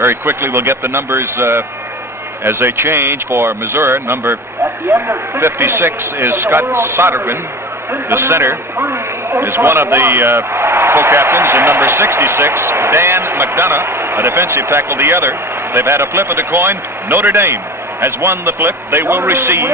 Very quickly we'll get the numbers as they change for Missouri. Number 56 is Scott Soderman. The center is one of the co-captains, and number 66, Dan McDonough, a defensive tackle, the other. They've had a flip of the coin. Notre Dame has won the flip. They will receive.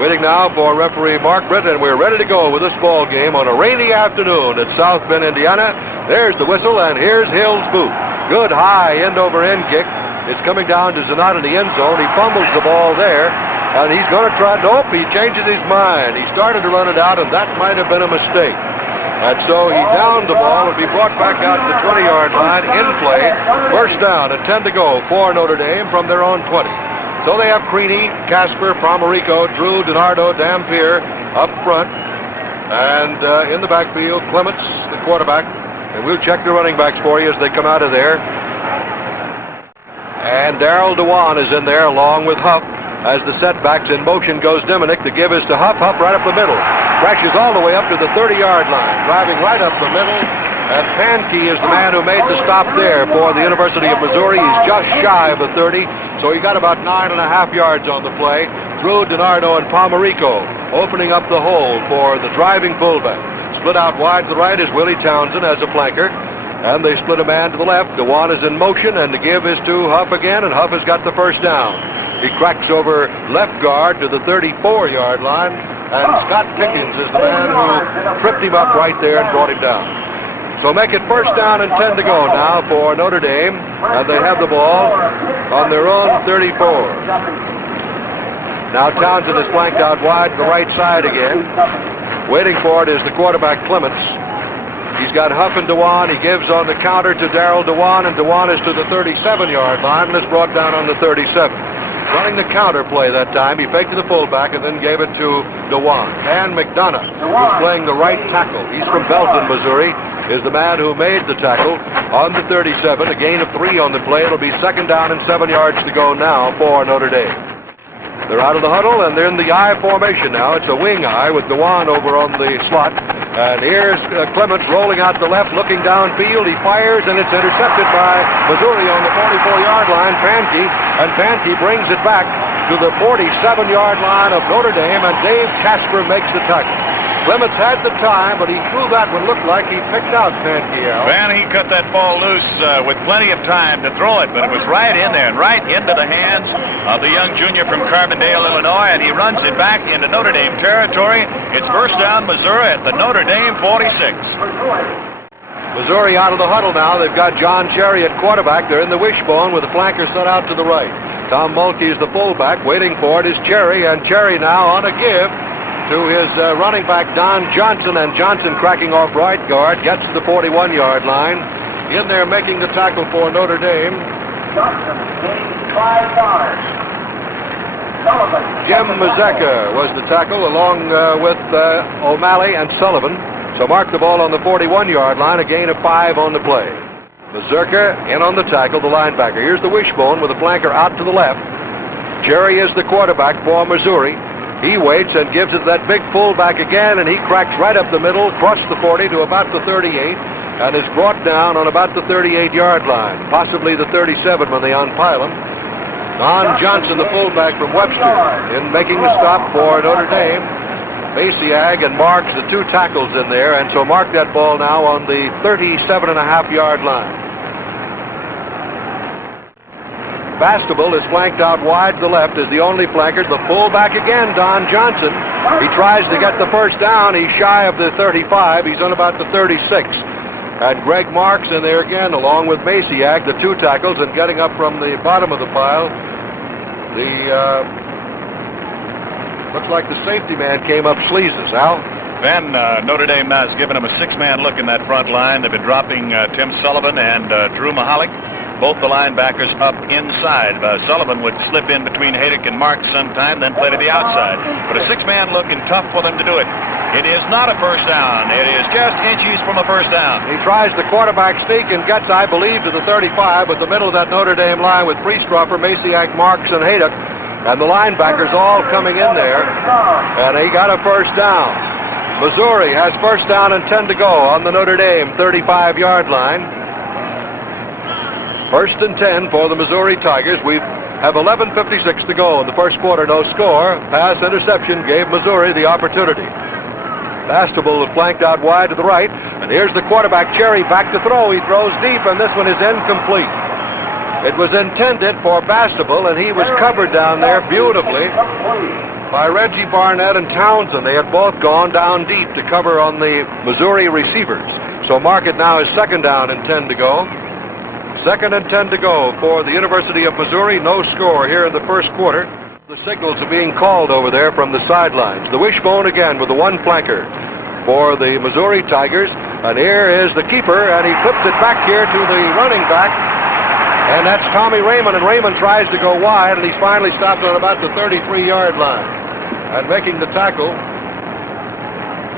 Waiting now for referee Mark Britt, and we're ready to go with this ball game on a rainy afternoon at South Bend, Indiana. There's the whistle, and here's Hill's boot. Good high end-over-end kick. It's coming down to Zanat in the end zone. He fumbles the ball there, and he's going to try. Nope, he changes his mind. He started to run it out, and that might have been a mistake. And so he downed the ball. It'll be brought back out to the 20-yard line in play. First down and 10 to go for Notre Dame from their own 20. So they have Creaney, Casper, Pomerico, Drew, DiNardo, Dampier up front. And in the backfield, Clements, the quarterback. And we'll check the running backs for you as they come out of there. And Darrell Dewan is in there along with Huff. As the setbacks in motion goes Diminick. The give is to Huff. Huff right up the middle. Crashes all the way up to the 30-yard line. Driving right up the middle. And Pankey is the man who made the stop there for the University of Missouri. He's just shy of the 30. So he got about 9.5 yards on the play. Drew, DiNardo, and Pomerico opening up the hole for the driving fullback. Split out wide to the right is Willie Townsend as a flanker. And they split a man to the left. Dewan is in motion, and the give is to Huff again, and Huff has got the first down. He cracks over left guard to the 34-yard line, and Scott Pickens is the man who tripped him up right there and brought him down. So make it first down and 10 to go now for Notre Dame, and they have the ball on their own 34. Now Townsend is flanked out wide to the right side again. Waiting for it is the quarterback Clements. He's got Huff and Dewan. He gives on the counter to Darrell Dewan, and Dewan is to the 37-yard line and is brought down on the 37. Running the counter play that time, he faked to the fullback and then gave it to Dewan. And McDonough, who's playing the right tackle. He's from Belton, Missouri, is the man who made the tackle on the 37. A gain of 3 on the play. It'll be second down and 7 yards to go now for Notre Dame. They're out of the huddle, and they're in the I formation now. It's a wing I with Dewan over on the slot. And here's Clements rolling out the left, looking downfield. He fires, and it's intercepted by Missouri on the 44-yard line, Pankey. And Pankey brings it back to the 47-yard line of Notre Dame, and Dave Casper makes the tackle. Clements had the time, but he threw that what looked like he picked out Pankey out. Van, he cut that ball loose with plenty of time to throw it, but it was right in there and right into the hands of the young junior from Carbondale, Illinois, and he runs it back into Notre Dame territory. It's first down, Missouri at the Notre Dame 46. Missouri out of the huddle now. They've got John Cherry at quarterback. They're in the wishbone with the flanker set out to the right. Tom Mulkey is the fullback. Waiting for it is Cherry, and Cherry now on a give to his running back, Don Johnson, and Johnson cracking off right guard, gets to the 41-yard line. In there making the tackle for Notre Dame. Johnson gaining 5 yards. Jim Mazeka was the tackle along with O'Malley and Sullivan. So mark the ball on the 41-yard line, a gain of 5 on the play. Mazeka in on the tackle, the linebacker. Here's the wishbone with the flanker out to the left. Cherry is the quarterback for Missouri. He waits and gives it that big fullback again, and he cracks right up the middle, across the 40 to about the 38, and is brought down on about the 38-yard line, possibly the 37 when they unpile him. Don Johnson, the fullback from Webster, in making the stop for Notre Dame. Basiag and Marks, the 2 tackles in there, and so mark that ball now on the 37.5-yard line. Bastable is flanked out wide to the left as the only flanker. The fullback again, Don Johnson. He tries to get the first down. He's shy of the 35. He's on about the 36. And Greg Marks in there again, along with Basiag, the 2 tackles, and getting up from the bottom of the pile. Looks like the safety man came up Sleezes. Al? Van, Notre Dame now has given him a 6-man look in that front line. They've been dropping Tim Sullivan and Drew Mahalik. Both the linebackers up inside. Sullivan would slip in between Haydick and Marks sometime, then play to the outside. But a 6-man look, and tough for them to do it. It is not a first down. It is just inches from a first down. He tries the quarterback sneak and gets, I believe, to the 35, but the middle of that Notre Dame line with Priestropper, Masiak, Marks, and Haydick, and the linebackers all coming in there, and he got a first down. Missouri has first down and 10 to go on the Notre Dame 35-yard line. First and 10 for the Missouri Tigers. We have 11:56 to go in the first quarter. No score. Pass interception gave Missouri the opportunity. Bastable flanked out wide to the right. And here's the quarterback, Cherry, back to throw. He throws deep, and this one is incomplete. It was intended for Bastable, and he was covered down there beautifully by Reggie Barnett and Townsend. They had both gone down deep to cover on the Missouri receivers. So mark it now as second down and 10 to go. Second and 10 to go for the University of Missouri. No score here in the first quarter. The signals are being called over there from the sidelines. The wishbone again with the one flanker for the Missouri Tigers. And here is the keeper, and he flips it back here to the running back. And that's Tommy Raymond, and Raymond tries to go wide, and he's finally stopped on about the 33-yard line. And making the tackle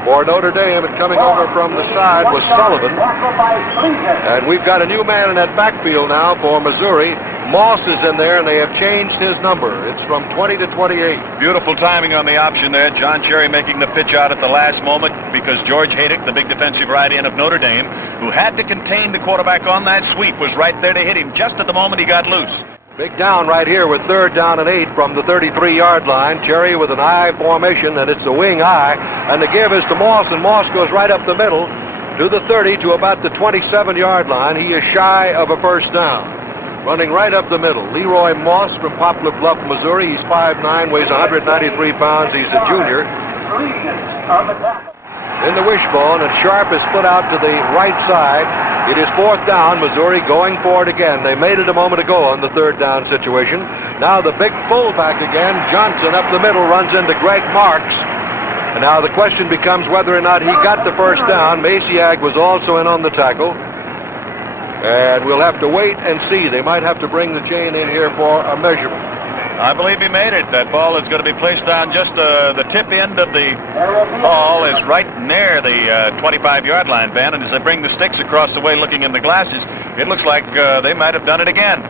for Notre Dame, and coming over from the side was Sullivan. And we've got a new man in that backfield now for Missouri. Moss is in there, and they have changed his number. It's from 20 to 28. Beautiful timing on the option there. John Cherry making the pitch out at the last moment because George Haydick, the big defensive right end of Notre Dame, who had to contain the quarterback on that sweep, was right there to hit him just at the moment he got loose. Big down right here with third down and 8 from the 33-yard line. Cherry with an I formation, and it's a wing I. And the give is to Moss, and Moss goes right up the middle to the 30 to about the 27-yard line. He is shy of a first down. Running right up the middle, Leroy Moss from Poplar Bluff, Missouri. He's 5'9", weighs 193 pounds. He's a junior. In the wishbone, and Sharp is split out to the right side. It is fourth down. Missouri going for it again. They made it a moment ago on the third down situation. Now the big fullback again. Johnson up the middle runs into Greg Marks. And now the question becomes whether or not he got the first down. Maciag was also in on the tackle. And we'll have to wait and see. They might have to bring the chain in here for a measurement. I believe he made it. That ball is going to be placed down just the tip end of the ball is right near the 25-yard line, Ben. And as they bring the sticks across the way looking in the glasses, it looks like they might have done it again.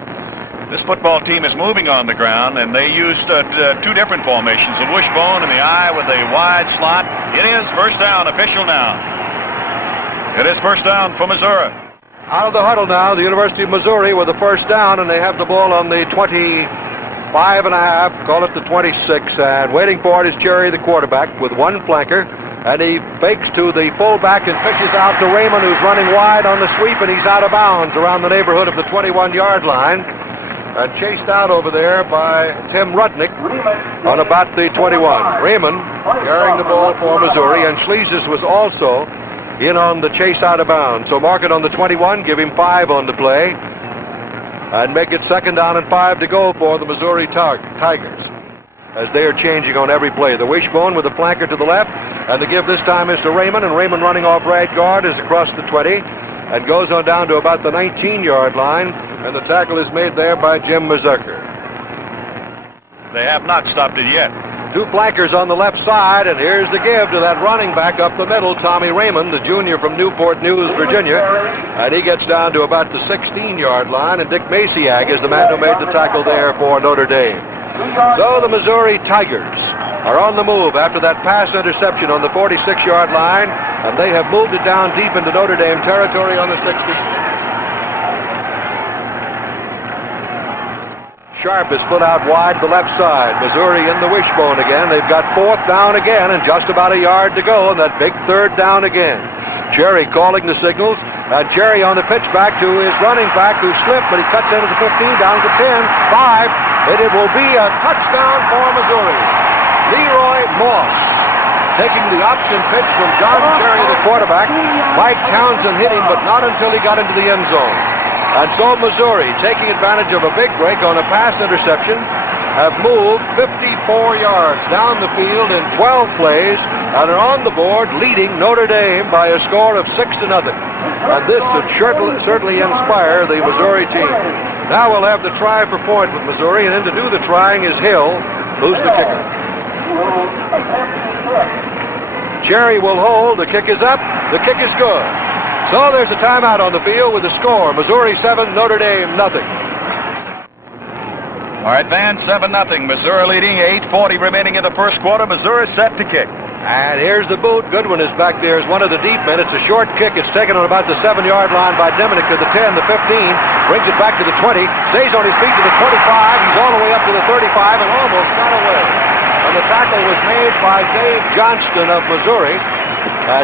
This football team is moving on the ground, and they used two different formations, the wishbone and the I with a wide slot. It is first down, official now. It is first down for Missouri. Out of the huddle now, the University of Missouri with the first down, and they have the ball on the 25 and a half, call it the 26, and waiting for it is Cherry, the quarterback, with one flanker, and he fakes to the fullback and fishes out to Raymond, who's running wide on the sweep, and he's out of bounds around the neighborhood of the 21-yard line, and chased out over there by Tim Rudnick on about the 21. Raymond carrying the ball for Missouri, and Schlesis was also in on the chase out of bounds. So mark it on the 21, give him 5 on the play, and make it second down and 5 to go for the Missouri Tigers as they are changing on every play. The wishbone with the flanker to the left, and the give this time is to Raymond, and Raymond running off right guard is across the 20 and goes on down to about the 19-yard line, and the tackle is made there by Jim Mazurker. They have not stopped it yet. Two flankers on the left side, and here's the give to that running back up the middle, Tommy Raymond, the junior from Newport News, Virginia. And he gets down to about the 16-yard line, and Dick Maciag is the man who made the tackle there for Notre Dame. So the Missouri Tigers are on the move after that pass interception on the 46-yard line, and they have moved it down deep into Notre Dame territory on the 60. Sharp is put out wide to the left side. Missouri in the wishbone again. They've got fourth down again and just about a yard to go, and that big third down again. Cherry calling the signals, and Cherry on the pitch back to his running back who slipped, but he cuts into the 15, down to 10, 5, and it will be a touchdown for Missouri. Leroy Moss taking the option pitch from John Cherry, the quarterback. Mike Townsend hit him, but not until he got into the end zone. And so Missouri, taking advantage of a big break on a pass interception, have moved 54 yards down the field in 12 plays and are on the board leading Notre Dame by a score of 6-0. And this should certainly inspire the Missouri team. Now we'll have the try for point with Missouri, and then to do the trying is Hill, who's the kicker. Cherry will hold. The kick is up. The kick is good. So there's a timeout on the field with the score. Missouri 7, Notre Dame nothing. All right, Van, 7-0. Missouri leading, 8:40 remaining in the first quarter. Missouri set to kick. And here's the boot. Goodwin is back there as one of the deep men. It's a short kick. It's taken on about the 7-yard line by Diminick to the 10, the 15. Brings it back to the 20. Stays on his feet to the 25. He's all the way up to the 35 and almost got away. And the tackle was made by Dave Johnston of Missouri.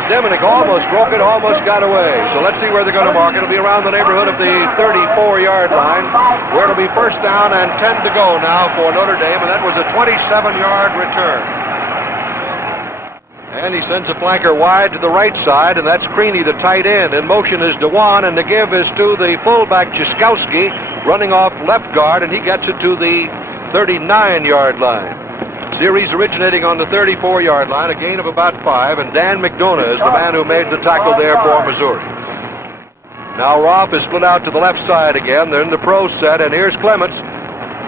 Diminick almost broke it, almost got away. So let's see where they're going to mark it. It'll be around the neighborhood of the 34-yard line, where it'll be first down and 10 to go now for Notre Dame, and that was a 27-yard return. And he sends a flanker wide to the right side, and that's Creaney, the tight end. In motion is Dewan, and the give is to the fullback, Jaskowski, running off left guard, and he gets it to the 39-yard line. Series originating on the 34-yard line, a gain of about 5, and Dan McDonough is the man who made the tackle there for Missouri. Now Rolfe is split out to the left side again. They're in the pro set, and here's Clements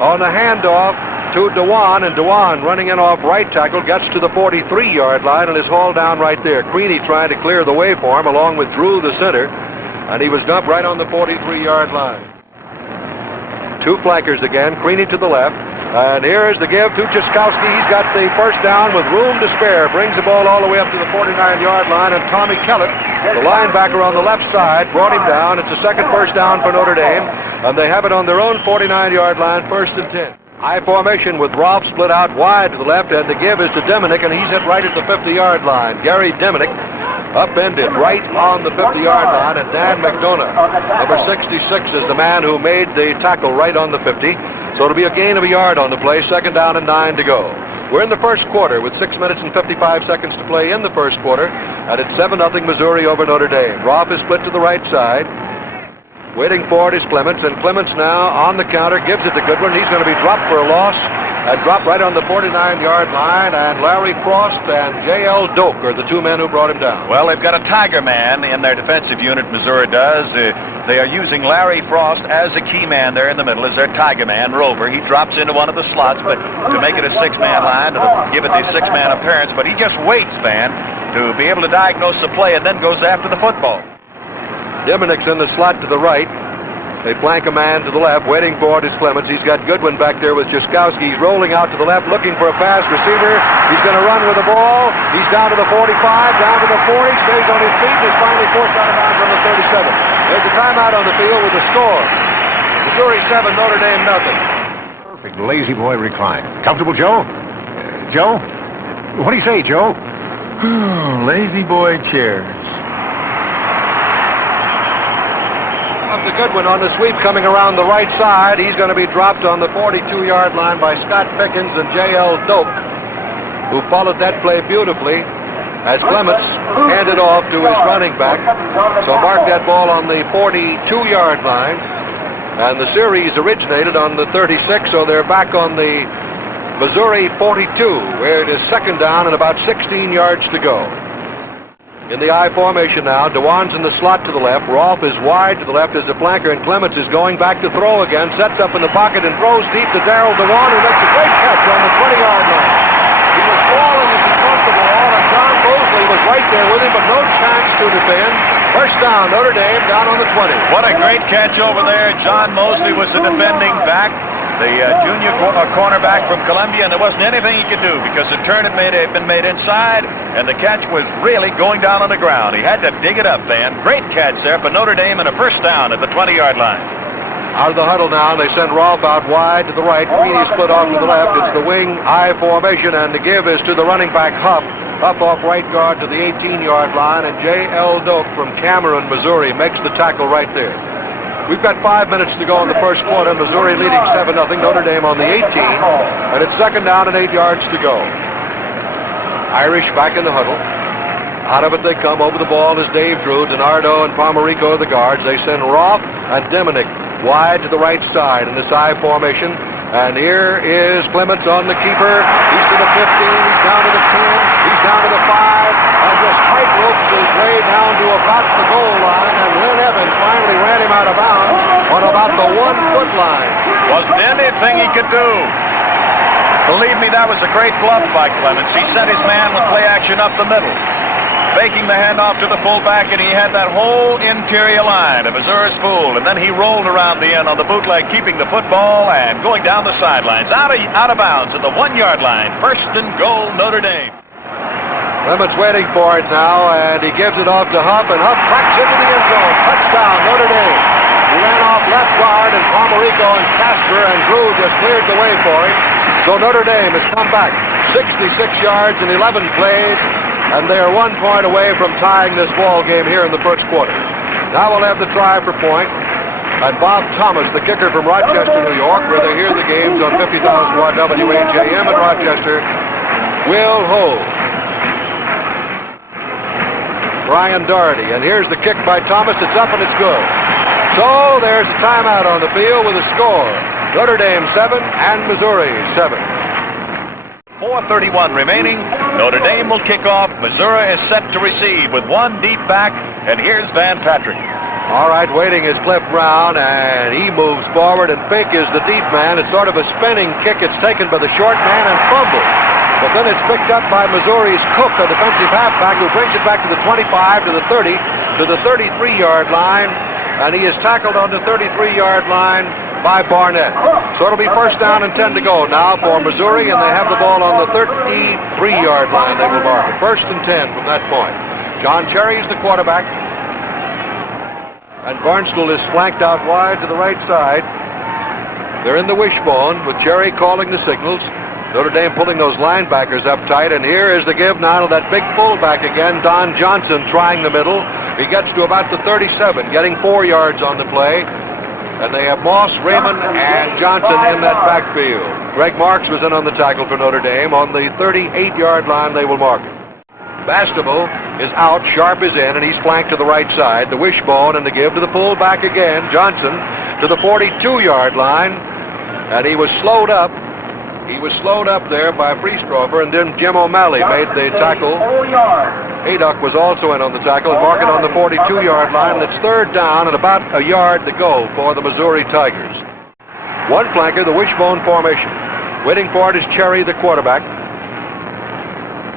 on the handoff to Dewan, and Dewan running in off right tackle gets to the 43-yard line and is hauled down right there. Creaney trying to clear the way for him along with Drew, the center, and he was dumped right on the 43-yard line. Two flankers again, Creaney to the left, and here's the give to Jaskowski. He's got the first down with room to spare, brings the ball all the way up to the 49-yard line, and Tommy Kellett, the linebacker on the left side, brought him down. It's the second first down for Notre Dame, and they have it on their own 49-yard line, first and 10. High formation with Rolfe split out wide to the left, and the give is to Diminick, and he's hit right at the 50-yard line. Gary Diminick upended right on the 50-yard line, and Dan McDonough, number 66, is the man who made the tackle right on the 50. So it'll be a gain of a yard on the play, second down and 9 to go. We're in the first quarter with 6 minutes and 55 seconds to play in the first quarter, and it's 7-0 Missouri over Notre Dame. Rolfe is split to the right side. Waiting for it is Clements, and Clements now on the counter, gives it to Goodwin. He's going to be dropped for a loss, and dropped right on the 49-yard line, and Larry Frost and J.L. Doak are the two men who brought him down. Well, they've got a Tiger man in their defensive unit, Missouri does. They are using Larry Frost as a key man there in the middle as their Tiger man, Rover. He drops into one of the slots, but to make it a 6-man line, to give it the 6-man appearance, but he just waits, Van, to be able to diagnose the play and then goes after the football. Diminick's in the slot to the right. They flank a man to the left. Waiting for it is Clements. He's got Goodwin back there with Jaskowski. He's rolling out to the left, looking for a pass receiver. He's going to run with the ball. He's down to the 45, down to the 40, stays on his feet, and is finally forced out of bounds on the 37. There's a timeout on the field with the score. Missouri 7, Notre Dame nothing. Perfect lazy boy recline. Comfortable, Joe? Joe? What do you say, Joe? Lazy boy chairs. Up to Goodwin on the sweep coming around the right side. He's going to be dropped on the 42-yard line by Scott Pickens and J.L. Doak, who followed that play beautifully as Clements handed off to his running back. So mark that ball on the 42-yard line. And the series originated on the 36, so they're back on the Missouri 42, where it is second down and about 16 yards to go. In the I formation now, Dewan's in the slot to the left. Rolfe is wide to the left as a flanker, and Clements is going back to throw again. Sets up in the pocket and throws deep to Darrell Dewan, who makes a great catch on the 20-yard line. He was falling as he caught the ball, and John Mosley was right there with him, but no chance to defend. First down, Notre Dame down on the 20. What a great catch over there. John Mosley was the defending back, the junior cornerback from Columbia, and there wasn't anything he could do because the turn had been made inside, and the catch was really going down on the ground. He had to dig it up, Van. Great catch there for Notre Dame, and a first down at the 20-yard line. Out of the huddle now, and they send Rolfe out wide to the right. Creaney split off to the left. It's the wing I formation, and the give is to the running back Huff. Huff off right guard to the 18-yard line, and J.L. Doak from Cameron, Missouri, makes the tackle right there. We've got 5 minutes to go in the first quarter. Missouri leading 7-0. Notre Dame on the 18, and it's second down and 8 yards to go. Irish back in the huddle. Out of it they come. Over the ball is Dave Drew. DiNardo and Pomerico are the guards. They send Rolfe and Diminick wide to the right side in this I formation. And here is Clements on the keeper. He's to the 15. He's down to the 10. He's down to the 5. And just tight ropes his way down to about the goal line. And Lynn Evans finally ran him out of bounds on about the 1-foot line. Wasn't anything he could do. Believe me, that was a great bluff by Clements. He sent his man with play action up the middle, faking the handoff to the fullback, and he had that whole interior line of Missouri's fool, and then he rolled around the end on the bootleg, keeping the football and going down the sidelines, out of bounds at the 1-yard line. First and goal, Notre Dame. Clement's waiting for it now, and he gives it off to Huff, and Huff cracks into the end zone. Touchdown, Notre Dame. He ran off left guard, and Pomerico and Casper and Drew just cleared the way for him. So Notre Dame has come back 66 yards in 11 plays, and they are 1 point away from tying this ball game here in the first quarter. Now we'll have the try for point. And Bob Thomas, the kicker from Rochester, New York, where they hear the games on 50,000 watt WAJM in Rochester, will hold. Brian Doherty, and here's the kick by Thomas. It's up and it's good. So there's a timeout on the field with a score. Notre Dame 7 and Missouri 7. 4:31 remaining. Notre Dame will kick off. Missouri is set to receive with one deep back, and here's Van Patrick. All right, waiting is Cliff Brown, and he moves forward, and Fink is the deep man. It's sort of a spinning kick. It's taken by the short man and fumbled. But then it's picked up by Missouri's Cook, a defensive halfback, who brings it back to the 25, to the 30, to the 33-yard line, and he is tackled on the 33-yard line by Barnett. So it'll be first down and 10 to go now for Missouri, and they have the ball on the 33-yard line. They will mark it. First and 10 from that point. John Cherry is the quarterback. And Barnstable is flanked out wide to the right side. They're in the wishbone with Cherry calling the signals. Notre Dame pulling those linebackers up tight. And here is the give now to that big fullback again, Don Johnson, trying the middle. He gets to about the 37, getting 4 yards on the play. And they have Moss, Raymond, and Johnson in that backfield. Greg Marks was in on the tackle for Notre Dame. On the 38-yard line, they will mark it. Bastable is out, Sharp is in, and he's flanked to the right side. The wishbone and the give to the fullback again, Johnson, to the 42-yard line, and he was slowed up. He was slowed up there by Priestrofer, and then Jim O'Malley made the tackle. Hayduck was also in on the tackle, and mark it on the 42-yard line. And it's third down and about a yard to go for the Missouri Tigers. One flanker, the wishbone formation. Waiting for it is Cherry, the quarterback.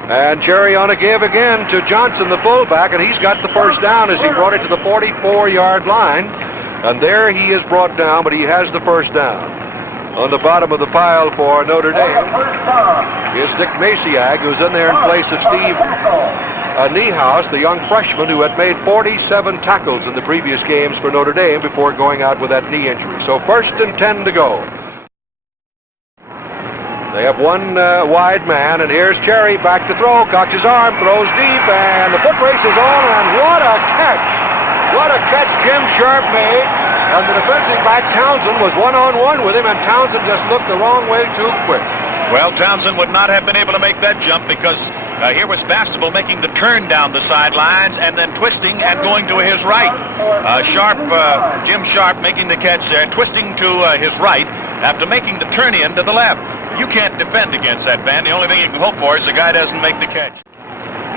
And Cherry on a give again to Johnson, the fullback, and he's got the first down as he brought it to the 44-yard line. And there he is brought down, but he has the first down. On the bottom of the pile for Notre Dame is Dick Masiak, who's in there in place of Steve Niehaus, the young freshman who had made 47 tackles in the previous games for Notre Dame before going out with that knee injury. So first and 10 to go. They have one wide man, and here's Cherry back to throw, cocks his arm, throws deep, and the foot race is on, and what a catch! What a catch Jim Sharp made, and the defensive back Townsend was one-on-one with him, and Townsend just looked the wrong way too quick. Well, Townsend would not have been able to make that jump because here was Bastable making the turn down the sidelines and then twisting and going to his right. Jim Sharp making the catch there, twisting to his right after making the turn in to the left. You can't defend against that, Van. The only thing you can hope for is the guy doesn't make the catch.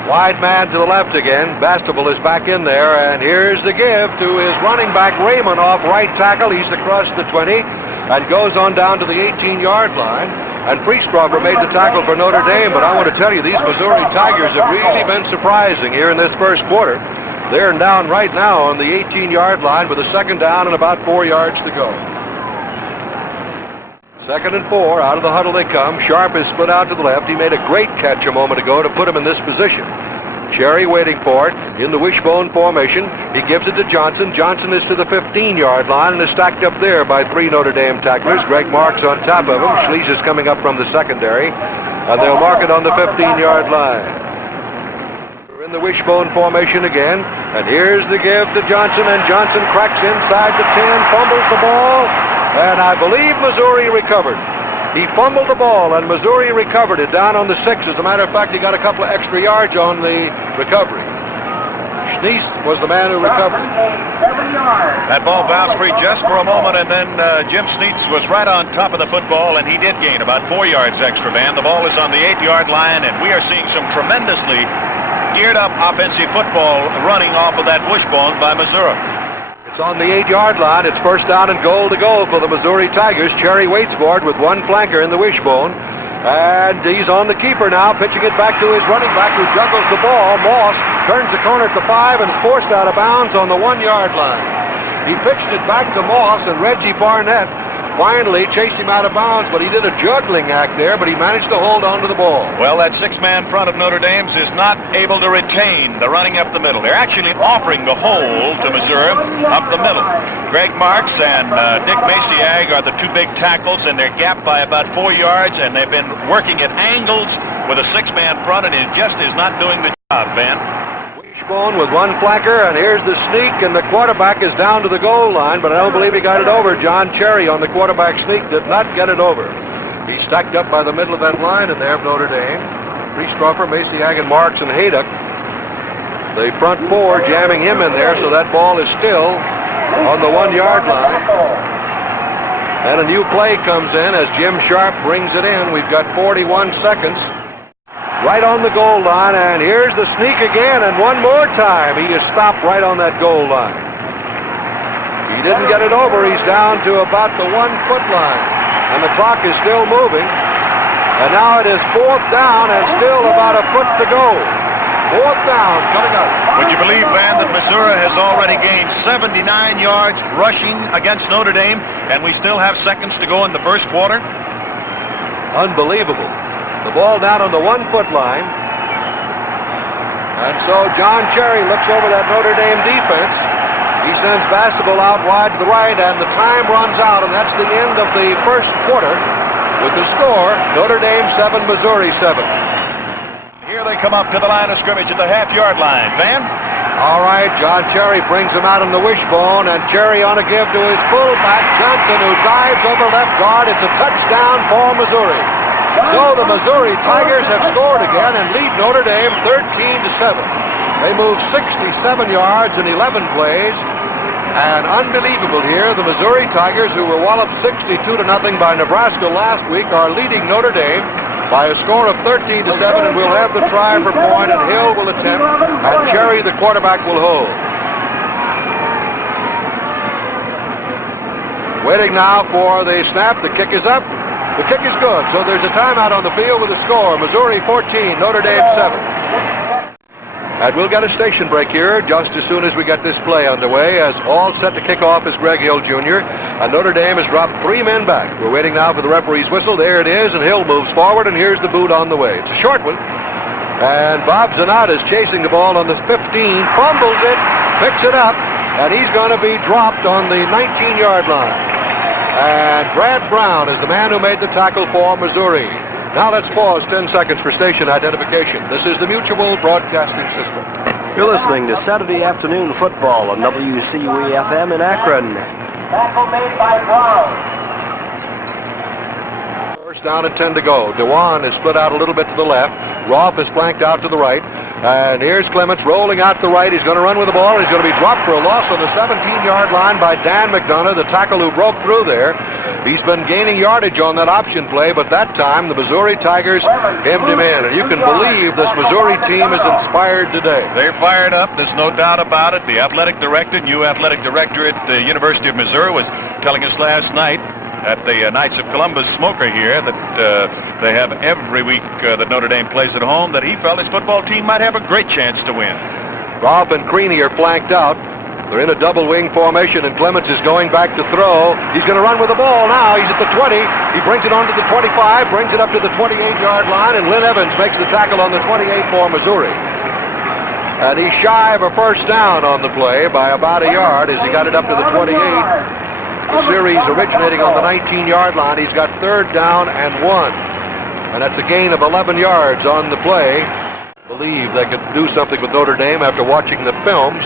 Wide man to the left again. Bastable is back in there, and here's the give to his running back Raymond off right tackle. He's across the 20 and goes on down to the 18-yard line. And Priestrofer made the tackle for Notre Dame, but I want to tell you, these Missouri Tigers have really been surprising here in this first quarter. They're down right now on the 18-yard line with a second down and about 4 yards to go. Second and 4, out of the huddle they come. Sharp is split out to the left. He made a great catch a moment ago to put him in this position. Cherry waiting for it in the wishbone formation. He gives it to Johnson. Johnson is to the 15-yard line and is stacked up there by 3 Notre Dame tacklers. Greg Marks on top of him. Schleese is coming up from the secondary, and they'll mark it on the 15-yard line. We're in the wishbone formation again, and here's the give to Johnson, and Johnson cracks inside the 10, fumbles the ball. And I believe Missouri recovered. He fumbled the ball, and Missouri recovered it down on the 6. As a matter of fact, he got a couple of extra yards on the recovery. Schneese was the man who recovered. That ball bounced free just for a moment, and then Jim Sneets was right on top of the football, and he did gain about 4 yards extra, Van. The ball is on the 8-yard line, and we are seeing some tremendously geared-up offensive football running off of that wishbone by Missouri. On the 8-yard line, it's first down and goal to go for the Missouri Tigers. Cherry waits for it with one flanker in the wishbone, and he's on the keeper now, pitching it back to his running back who juggles the ball. Moss turns the corner at the 5 and is forced out of bounds on the 1-yard line. He pitched it back to Moss, and Reggie Barnett finally chased him out of bounds, but he did a juggling act there, but he managed to hold on to the ball. Well, that six-man front of Notre Dame's is not able to retain the running up the middle. They're actually offering the hole to Missouri up the middle. Greg Marks and Dick Maciag are the two big tackles, and they're gapped by about 4 yards, and they've been working at angles with a six-man front, and it just is not doing the job, Ben. Wishbone with one flanker, and here's the sneak, and the quarterback is down to the goal line, but I don't believe he got it over. John Cherry on the quarterback sneak did not get it over. He's stacked up by the middle of that line in there of Notre Dame. Struffer, Maciag, and Marks and Hayduck. The front four jamming him in there, so that ball is still on the 1 yard line. And a new play comes in as Jim Sharp brings it in. We've got 41 seconds. Right on the goal line, and here's the sneak again, and one more time. He is stopped right on that goal line. He didn't get it over. He's down to about the 1 foot line, and the clock is still moving. And now it is 4th down and still about a foot to go. 4th down coming up. Would you believe, Van, that Missouri has already gained 79 yards rushing against Notre Dame, and we still have seconds to go in the first quarter? Unbelievable. The ball down on the 1 foot line. And so John Cherry looks over that Notre Dame defense. He sends Bastable out wide to the right, and the time runs out, and that's the end of the first quarter with the score, Notre Dame 7, Missouri 7. Here they come up to the line of scrimmage at the half-yard line. Van? All right, John Cherry brings him out on the wishbone, and Cherry on a give to his fullback, Johnson, who drives over left guard. It's a touchdown for Missouri. So the Missouri Tigers have scored again and lead Notre Dame 13-7. They move 67 yards in 11 plays. And unbelievable here, the Missouri Tigers, who were walloped 62-0 by Nebraska last week, are leading Notre Dame by a score of 13-7, and we'll have the try for point, and Hill will attempt, and Cherry, the quarterback, will hold. Waiting now for the snap. The kick is up. The kick is good, so there's a timeout on the field with a score. Missouri 14, Notre Dame 7. And we'll get a station break here just as soon as we get this play underway, as all set to kick off is Greg Hill Jr. And Notre Dame has dropped 3 men back. We're waiting now for the referee's whistle. There it is, and Hill moves forward, and here's the boot on the way. It's a short one. And Bob Zanat is chasing the ball on the 15, fumbles it, picks it up, and he's going to be dropped on the 19-yard line. And Brad Brown is the man who made the tackle for Missouri. Now let's pause 10 seconds for station identification. This is the Mutual Broadcasting System. You're listening to Saturday Afternoon Football on WCUE-FM in Akron. Tackle made by Brown. First down and 10 to go. Dewan is split out a little bit to the left. Roth is flanked out to the right. And here's Clements rolling out to the right. He's going to run with the ball. He's going to be dropped for a loss on the 17-yard line by Dan McDonough, the tackle who broke through there. He's been gaining yardage on that option play, but that time the Missouri Tigers hemmed him in. And you can believe this Missouri team is inspired today. They're fired up. There's no doubt about it. The athletic director, new athletic director at the University of Missouri, was telling us last night at the Knights of Columbus Smoker here that they have every week that Notre Dame plays at home, that he felt his football team might have a great chance to win. Robb and Creaney are flanked out. They're in a double wing formation, and Clements is going back to throw. He's going to run with the ball now. He's at the 20. He brings it on to the 25, brings it up to the 28-yard line, and Lynn Evans makes the tackle on the 28 for Missouri. And he's shy of a first down on the play by about a yard as he got it up to the 28. The series originating on the 19-yard line. He's got 3rd down and 1. And that's a gain of 11 yards on the play. Believe they could do something with Notre Dame after watching the films.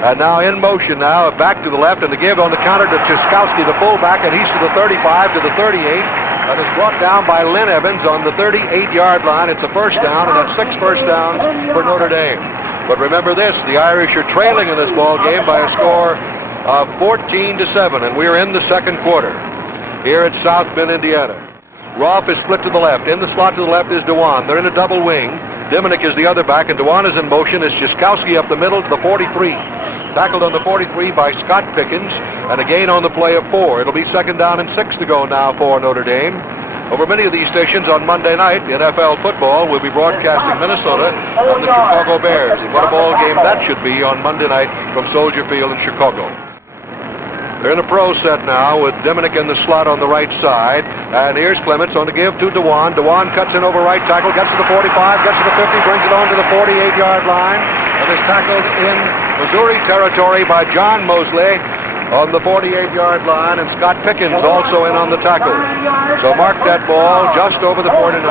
And now in motion now, back to the left, and the give on the counter to Chiskowski, the fullback, and he's to the 35, to the 38. And it's brought down by Lynn Evans on the 38-yard line. It's a first down, and that's 6 first downs for Notre Dame. But remember this, the Irish are trailing in this ball game by a score of 14-7, and we're in the second quarter here at South Bend, Indiana. Roth is split to the left. In the slot to the left is Dewan. They're in a double wing. Diminick is the other back, and Dewan is in motion. It's Chiskowski up the middle to the 43. Tackled on the 43 by Scott Pickens, and a gain on the play of 4. It'll be 2nd down and 6 to go now for Notre Dame. Over many of these stations on Monday night, the NFL football will be broadcasting Minnesota and the Chicago Bears. And what a ball game that should be on Monday night from Soldier Field in Chicago. They're in a pro set now with Diminick in the slot on the right side. And here's Clements on the give to Dewan. Dewan cuts in over right tackle, gets to the 45, gets to the 50, brings it on to the 48-yard line. And is tackled in Missouri territory by John Mosley on the 48-yard line, and Scott Pickens also in on the tackle. So mark that ball just over the 49.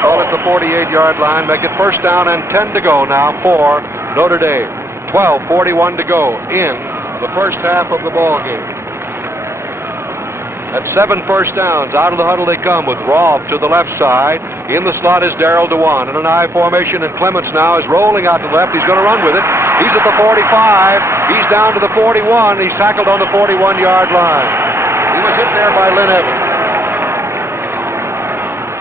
Call it the 48-yard line. Make it first down and 10 to go now for Notre Dame. 12:41 to go in the first half of the ball game. That's 7 first downs. Out of the huddle they come with Rolfe to the left side. In the slot is Darrell Dewan in an I formation, and Clements now is rolling out to the left. He's going to run with it. He's at the 45. He's down to the 41. He's tackled on the 41-yard line. He was hit there by Lynn Evans.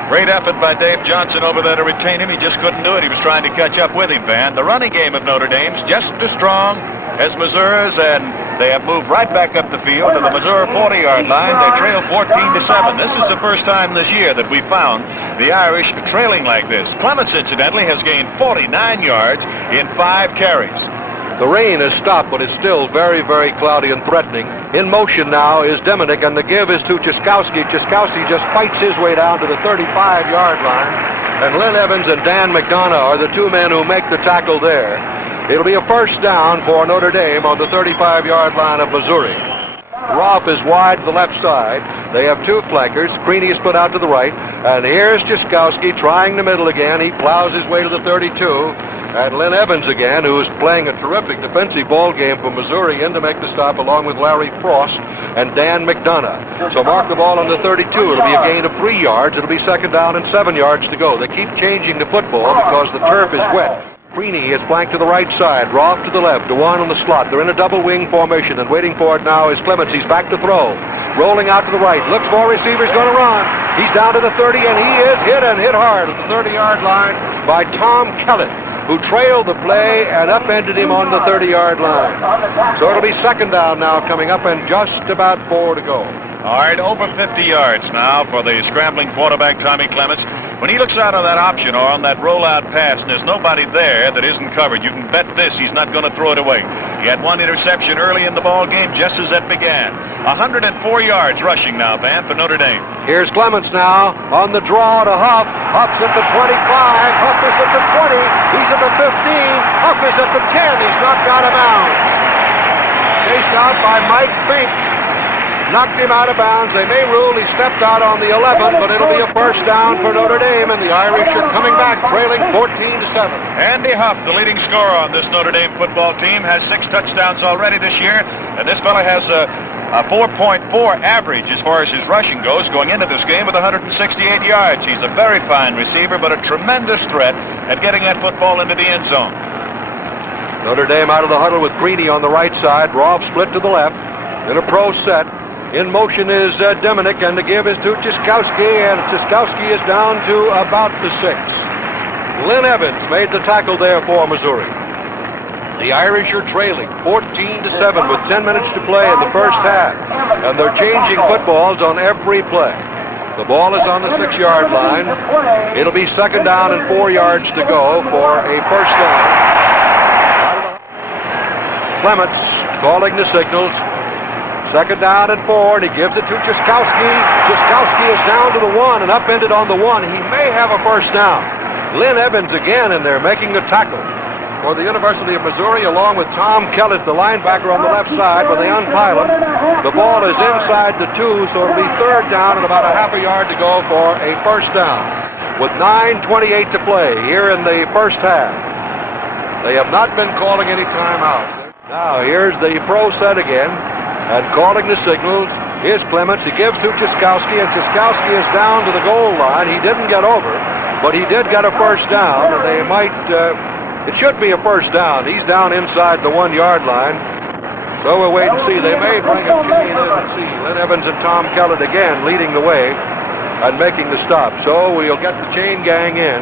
Great effort by Dave Johnson over there to retain him. He just couldn't do it. He was trying to catch up with him, Van. The running game of Notre Dame's just as strong as Missouri's, and they have moved right back up the field to the Missouri 40-yard line. They trail 14-7. This is the first time this year that we found the Irish trailing like this. Clements, incidentally, has gained 49 yards in 5 carries. The rain has stopped, but it's still very, very cloudy and threatening. In motion now is Diminick, and the give is to Ciskowski. Ciskowski just fights his way down to the 35-yard line. And Lynn Evans and Dan McDonough are the two men who make the tackle there. It'll be a first down for Notre Dame on the 35-yard line of Missouri. Rolfe is wide to the left side. They have 2 flankers. Creaney is split out to the right. And here's Ciskowski trying the middle again. He plows his way to the 32. And Lynn Evans again, who is playing a terrific defensive ball game for Missouri, in to make the stop along with Larry Frost and Dan McDonough. So mark the ball on the 32. It'll be a gain of 3 yards. It'll be second down and 7 yards to go. They keep changing the football because the turf is wet. Creaney is flanked to the right side. Rolfe to the left. Dewan on the slot. They're in a double wing formation, and waiting for it now is Clements. He's back to throw. Rolling out to the right. Looks for a receiver. He's going to run. He's down to the 30, and he is hit hard at the 30-yard line by Tom Kellett, who trailed the play and upended him on the 30-yard line. So it'll be second down now coming up, and just about 4 to go. All right, over 50 yards now for the scrambling quarterback, Tommy Clements. When he looks out on that option or on that rollout pass and there's nobody there that isn't covered, you can bet this, he's not going to throw it away. He had 1 interception early in the ball game just as it began. 104 yards rushing now, Van, for Notre Dame. Here's Clements now on the draw to Huff. Huff's at the 25. Huff is at the 20. He's at the 15. Huff is at the 10. He's knocked out of bounds. Chased out by Mike Fink. Knocked him out of bounds. They may rule he stepped out on the 11, but it'll be a first down for Notre Dame, and the Irish are coming back, trailing 14-7. Andy Huff, the leading scorer on this Notre Dame football team, has 6 touchdowns already this year, and this fella has a 4.4 average as far as his rushing goes, going into this game with 168 yards. He's a very fine receiver, but a tremendous threat at getting that football into the end zone. Notre Dame out of the huddle with Creaney on the right side. Rolfe split to the left in a pro set. In motion is Diminick, and the give is to Ciskowski, and Ciskowski is down to about the 6. Lynn Evans made the tackle there for Missouri. The Irish are trailing 14-7 with 10 minutes to play in the first half, and they're changing footballs on every play. The ball is on the 6-yard line. It'll be second down and 4 yards to go for a first down. Clements calling the signals. Second down and 4, and he gives it to Ciskowski. Ciskowski is down to the 1 and upended on the 1. He may have a first down. Lynn Evans again in there making the tackle for the University of Missouri, along with Tom Kellett, the linebacker on the left side, when they unpile him. The ball is inside the 2, so it'll be third down and about a half a yard to go for a first down. With 9:28 to play here in the first half. They have not been calling any timeout. Now here's the pro set again. And calling the signals is Clements. He gives to Ciskowski, and Ciskowski is down to the goal line. He didn't get over, but he did get a first down, and they might, it should be a first down. He's down inside the 1-yard line. So we'll wait and see. They may bring a chain in and see. Lynn Evans and Tom Kellett again leading the way and making the stop. So we'll get the chain gang in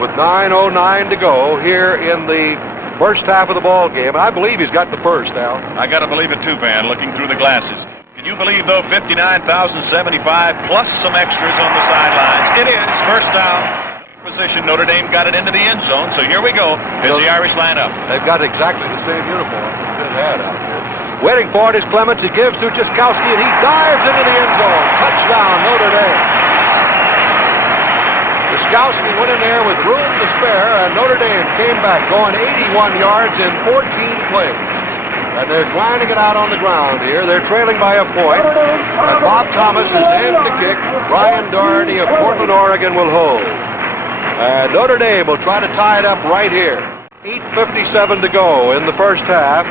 with 9:09 to go here in the first half of the ball game. I believe he's got the first, Al. I got to believe it too, Van, looking through the glasses. Can you believe, though, 59,075 plus some extras on the sidelines? It is first down position. Notre Dame got it into the end zone, so here we go as the Irish line up. They've got exactly the same uniform that they had out there. Waiting for it is Clements. He gives to Jaskowski, and he dives into the end zone. Touchdown, Notre Dame. Jaskowski went in there with room to spare, and Notre Dame came back going 81 yards in 14 plays. And they're grinding it out on the ground here. They're trailing by a point. And Bob Thomas is in to kick. Brian Doherty of Portland, Oregon will hold. And Notre Dame will try to tie it up right here. 8:57 to go in the first half.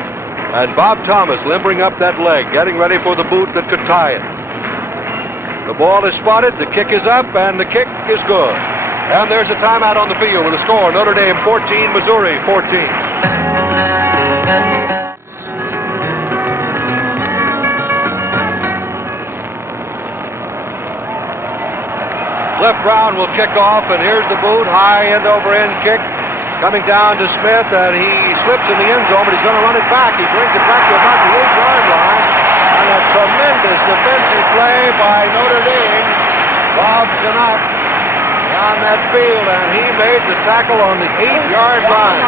And Bob Thomas limbering up that leg, getting ready for the boot that could tie it. The ball is spotted, the kick is up, and the kick is good. And there's a timeout on the field with a score, Notre Dame 14, Missouri 14. Cliff Brown will kick off, and here's the boot, high end over end kick. Coming down to Smith, and he slips in the end zone, but he's going to run it back. He brings it back to about the 8-yard line. And a tremendous defensive play by Notre Dame. Bob Canuck on that field, and he made the tackle on the 8-yard line.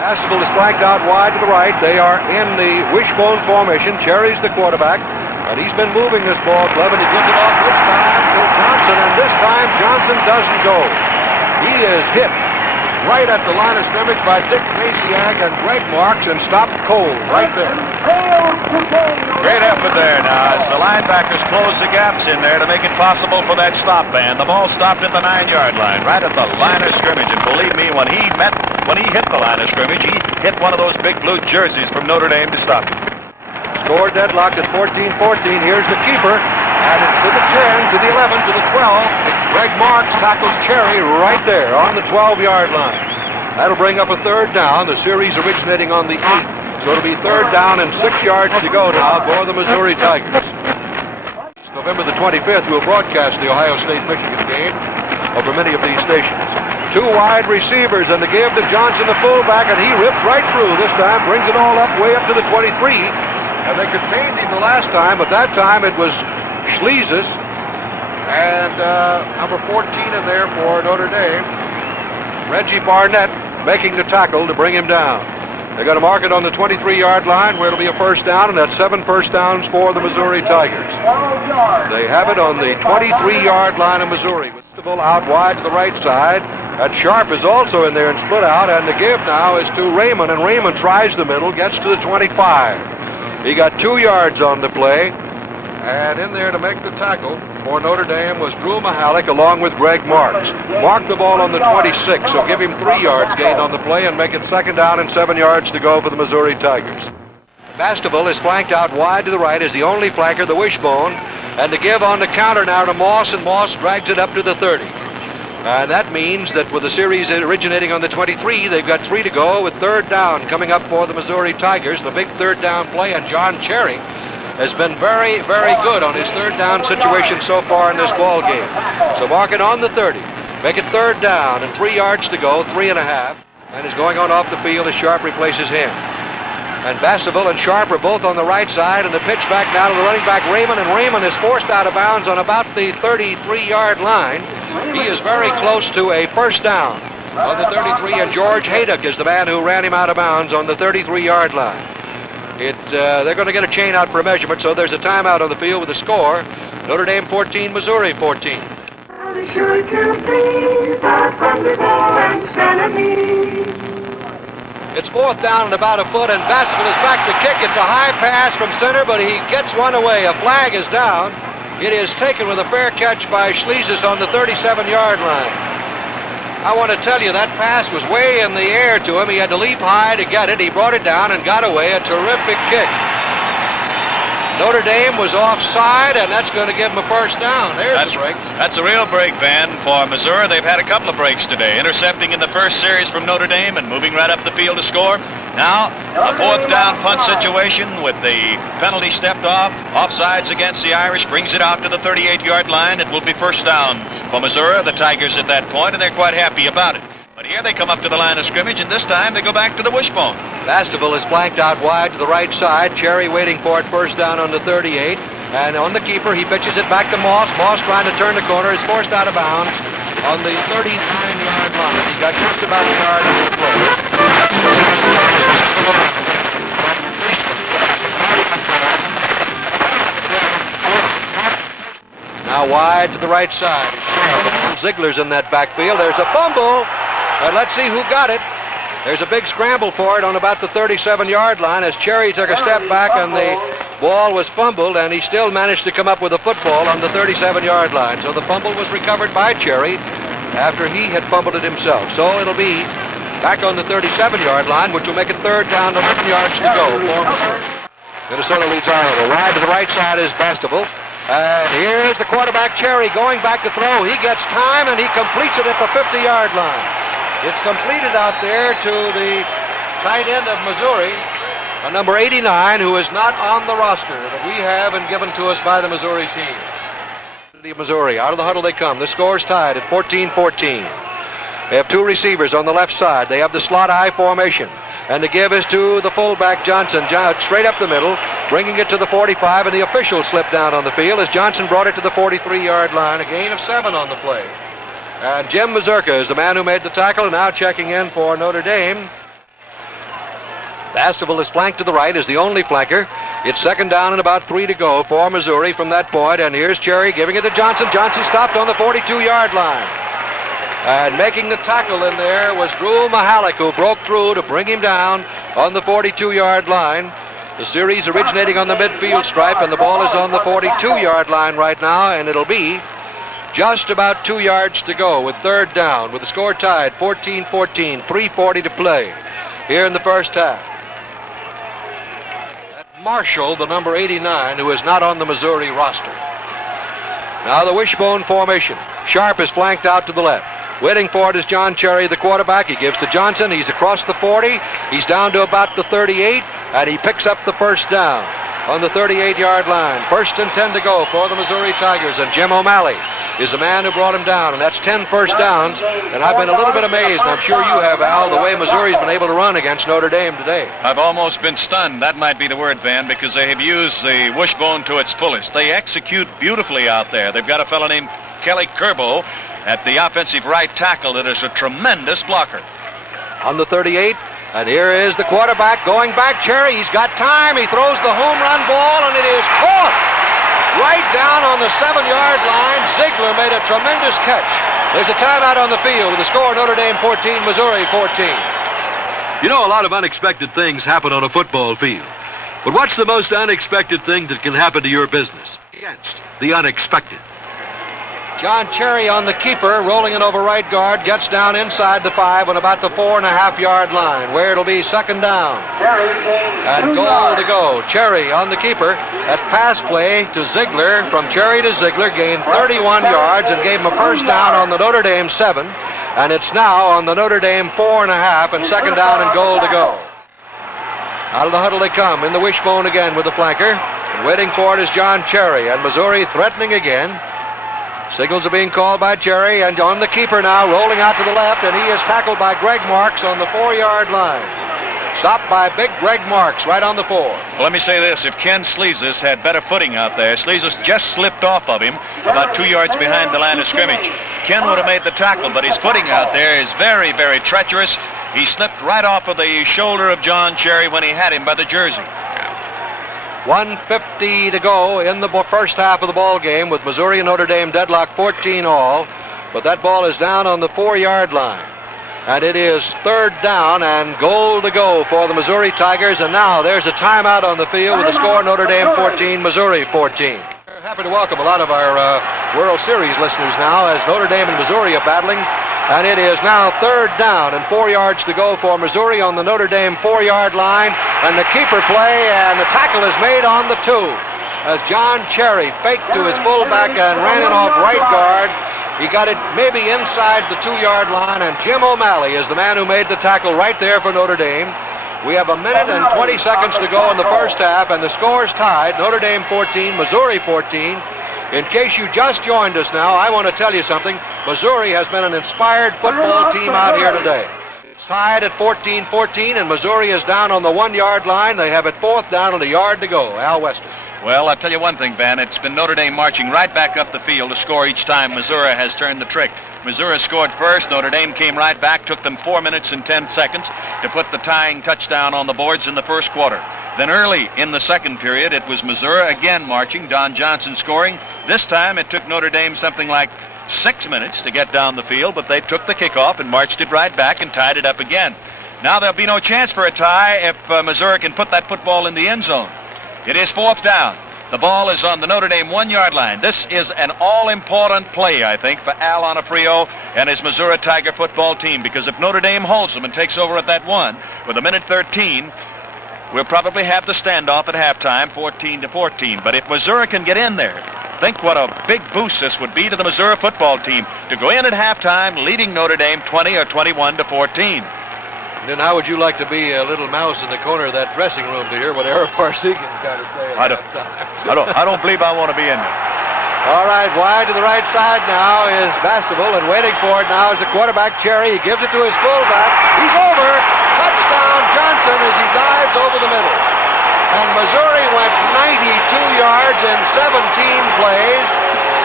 Basketball is flanked out wide to the right. They are in the wishbone formation. Cherry's the quarterback, and he's been moving this ball club, and he gives it off this time to Johnson, and this time Johnson doesn't go. He is hit right at the line of scrimmage by Dick Masiak and Greg Marks, and stopped cold right there. Great effort there now as the linebackers close the gaps in there to make it possible for that stop, and the ball stopped at the 9-yard line, right at the line of scrimmage. And believe me, when he hit the line of scrimmage, he hit one of those big blue jerseys from Notre Dame to stop it. Score deadlocked at 14-14. Here's the keeper, and it's to the 10, to the 11, to the 12. Greg Marks tackles Cherry right there on the 12-yard line. That'll bring up a third down. The series originating on the 8th. So it'll be third down and 6 yards to go now for the Missouri Tigers. November the 25th, we'll broadcast the Ohio State-Michigan game over many of these stations. Two wide receivers, and the give to Johnson, the fullback, and he ripped right through this time, brings it all up way up to the 23. And they contained him the last time, but that time it was Schleezus and number 14 in there for Notre Dame, Reggie Barnett, making the tackle to bring him down. They're going to mark it on the 23-yard line where it'll be a first down, and that's 7 first downs for the Missouri Tigers. They have it on the 23-yard line of Missouri. With the ball out wide to the right side, and Sharp is also in there and split out, and the give now is to Raymond, and Raymond tries the middle, gets to the 25. He got 2 yards on the play, and in there to make the tackle for Notre Dame was Drew Mahalik along with Greg Marks. Mark the ball on the 26, so give him 3 yards gained on the play and make it second down and 7 yards to go for the Missouri Tigers. Bastable is flanked out wide to the right as the only flanker, the wishbone, and the give on the counter now to Moss, and Moss drags it up to the 30. And that means that with the series originating on the 23, they've got 3 to go with third down coming up for the Missouri Tigers. The big third down play, and John Cherry has been very, very good on his third down situation so far in this ball game. So mark it on the 30. Make it third down and 3 yards to go, 3.5. And is going on off the field as Sharp replaces him. And Basseville and Sharp are both on the right side, and the pitch back now to the running back Raymond, and Raymond is forced out of bounds on about the 33-yard line. He is very close to a first down on the 33, and George Haydock is the man who ran him out of bounds on the 33-yard line. They're going to get a chain out for a measurement, so there's a timeout on the field with a score. Notre Dame 14, Missouri 14. It's fourth down and about a foot, and Basseville is back to kick. It's a high pass from center, but he gets one away. A flag is down. It is taken with a fair catch by Schleezus on the 37-yard line. I want to tell you, that pass was way in the air to him. He had to leap high to get it. He brought it down and got away. A terrific kick. Notre Dame was offside, and that's going to give them a first down. There's the break. That's a real break, Ben, for Missouri. They've had a couple of breaks today, intercepting in the first series from Notre Dame and moving right up the field to score. Now, a fourth down punt situation with the penalty stepped off. Offsides against the Irish brings it out to the 38-yard line. It will be first down for Missouri, the Tigers at that point, and they're quite happy about it. But here they come up to the line of scrimmage, and this time they go back to the wishbone. Bastable is flanked out wide to the right side. Cherry waiting for it first down on the 38. And on the keeper, he pitches it back to Moss. Moss trying to turn the corner, is forced out of bounds. on the 39-yard line. He got just about a yard on the play. Now wide to the right side. Ziegler's in that backfield. There's a fumble. And let's see who got it. There's a big scramble for it on about the 37-yard line as Cherry took a step back and the ball was fumbled, and he still managed to come up with a football on the 37-yard line. So the fumble was recovered by Cherry after he had fumbled it himself. So it'll be back on the 37-yard line, which will make it third down, 11 yards to go. Minnesota leads Iowa. Wide to the right side is Bastable. And here's the quarterback, Cherry, going back to throw. He gets time, and he completes it at the 50-yard line. It's completed out there to the tight end of Missouri, number 89, who is not on the roster that we have and given to us by the Missouri team. Missouri, out of the huddle they come. The score's tied at 14-14. They have two receivers on the left side. They have the slot I formation. And the give is to the fullback, Johnson. Straight up the middle, bringing it to the 45, and the official slipped down on the field as Johnson brought it to the 43-yard line. A gain of 7 on the play. And Jim Mazurka is the man who made the tackle, and now checking in for Notre Dame. Bastable is flanked to the right, is the only flanker. It's second down and about 3 to go for Missouri from that point, and here's Cherry giving it to Johnson. Johnson stopped on the 42-yard line. And making the tackle in there was Drew Mahalik, who broke through to bring him down on the 42-yard line. The series originating on the midfield stripe, and the ball is on the 42-yard line right now, and it'll be just about 2 yards to go with third down, with the score tied 14-14, 3:40 to play here in the first half. Marshall, the number 89, who is not on the Missouri roster. Now the wishbone formation. Sharp is flanked out to the left. Waiting for it is John Cherry, the quarterback. He gives to Johnson. He's across the 40. He's down to about the 38, and he picks up the first down on the 38-yard line. First and 10 to go for the Missouri Tigers, and Jim O'Malley is the man who brought him down, and that's 10 first downs. And I've been a little bit amazed, and I'm sure you have, Al, the way Missouri's been able to run against Notre Dame today. I've almost been stunned. That might be the word, Van, because they have used the wishbone to its fullest. They execute beautifully out there. They've got a fellow named Kelly Kerbo at the offensive right tackle that is a tremendous blocker. On the 38, and here is the quarterback going back. Cherry, he's got time. He throws the home run ball, and it is caught right down on the 7-yard line. Ziegler made a tremendous catch. There's a timeout on the field with the score Notre Dame 14, Missouri 14. You know, a lot of unexpected things happen on a football field. But what's the most unexpected thing that can happen to your business? Against the unexpected. John Cherry on the keeper, rolling it over right guard, gets down inside the 5 on about the 4.5-yard line, where it'll be second down. And goal to go. Cherry on the keeper. That pass play to Ziegler, from Cherry to Ziegler, gained 31 yards and gave him a first down on the Notre Dame 7. And it's now on the Notre Dame 4.5 and second down and goal to go. Out of the huddle they come, in the wishbone again with the flanker. And waiting for it is John Cherry, and Missouri threatening again. Signals are being called by Cherry, and on the keeper now, rolling out to the left, and he is tackled by Greg Marks on the 4-yard line. Stopped by big Greg Marks right on the 4. Well, let me say this. If Ken Sleezes had better footing out there, Sleezes just slipped off of him about 2 yards behind the line of scrimmage. Ken would have made the tackle, but his footing out there is very, very treacherous. He slipped right off of the shoulder of John Cherry when he had him by the jersey. 1:50 to go in the first half of the ball game, with Missouri and Notre Dame deadlock 14 all. But that ball is down on the 4-yard line. And it is third down and goal to go for the Missouri Tigers. And now there's a timeout on the field with the score Notre Dame 14, Missouri 14. We're happy to welcome a lot of our World Series listeners now, as Notre Dame and Missouri are battling. And it is now third down and 4 yards to go for Missouri on the Notre Dame 4-yard line. And the keeper play, and the tackle is made on the 2. As John Cherry faked to his fullback and ran it off right guard. He got it maybe inside the 2-yard line, and Jim O'Malley is the man who made the tackle right there for Notre Dame. We have a minute and 20 seconds to go in the first half, and the score's tied. Notre Dame 14, Missouri 14. In case you just joined us now, I want to tell you something. Missouri has been an inspired football team out here today. It's tied at 14-14, and Missouri is down on the 1-yard line. They have it fourth down and a yard to go. Al Weston. Well, I'll tell you one thing, Van. It's been Notre Dame marching right back up the field to score each time Missouri has turned the trick. Missouri scored first. Notre Dame came right back, took them 4 minutes and 10 seconds to put the tying touchdown on the boards in the first quarter. Then early in the second period, it was Missouri again marching, Don Johnson scoring. This time it took Notre Dame something like 6 minutes to get down the field, but they took the kickoff and marched it right back and tied it up again. Now there'll be no chance for a tie if Missouri can put that football in the end zone. It is fourth down. The ball is on the Notre Dame 1-yard line. This is an all-important play, I think, for Al Onofrio and his Missouri Tiger football team, because if Notre Dame holds them and takes over at that 1 with a minute 13, we'll probably have the standoff at halftime, 14-14. But if Missouri can get in there, think what a big boost this would be to the Missouri football team to go in at halftime leading Notre Dame 20 or 21-14. And then how would you like to be a little mouse in the corner of that dressing room to hear what Eric Parsegan's got to say? I don't believe I want to be in there. All right, wide to the right side now is Bastable, and waiting for it now is the quarterback, Cherry. He gives it to his fullback. He's over. Touchdown, Johnson, as he dives over the middle. And Missouri went 92 yards in 17 plays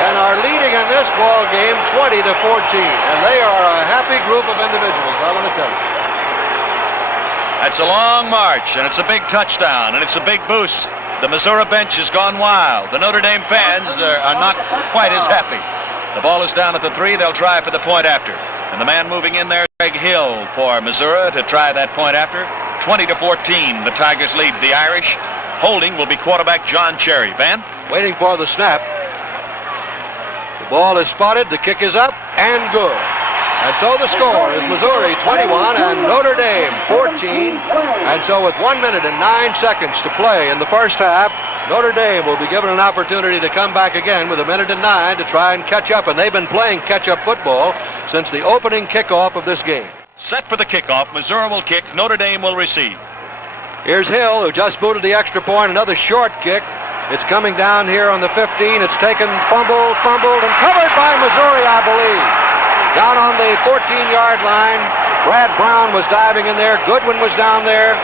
and are leading in this ball game 20-14. And they are a happy group of individuals, I want to tell you. That's a long march, and it's a big touchdown, and it's a big boost. The Missouri bench has gone wild. The Notre Dame fans are not quite as happy. The ball is down at the 3. They'll try for the point after. And the man moving in there, Greg Hill for Missouri to try that point after. 20-14, the Tigers lead the Irish. Holding will be quarterback John Cherry. Van? Waiting for the snap. The ball is spotted. The kick is up and good. And so the score is Missouri 21 and Notre Dame 14. And so with 1 minute and 9 seconds to play in the first half, Notre Dame will be given an opportunity to come back again with 1 minute and 9 to try and catch up. And they've been playing catch-up football since the opening kickoff of this game. Set for the kickoff. Missouri will kick. Notre Dame will receive. Here's Hill, who just booted the extra point. Another short kick. It's coming down here on the 15. It's taken, fumbled, and covered by Missouri, I believe. Down on the 14-yard line, Brad Brown was diving in there. Goodwin was down there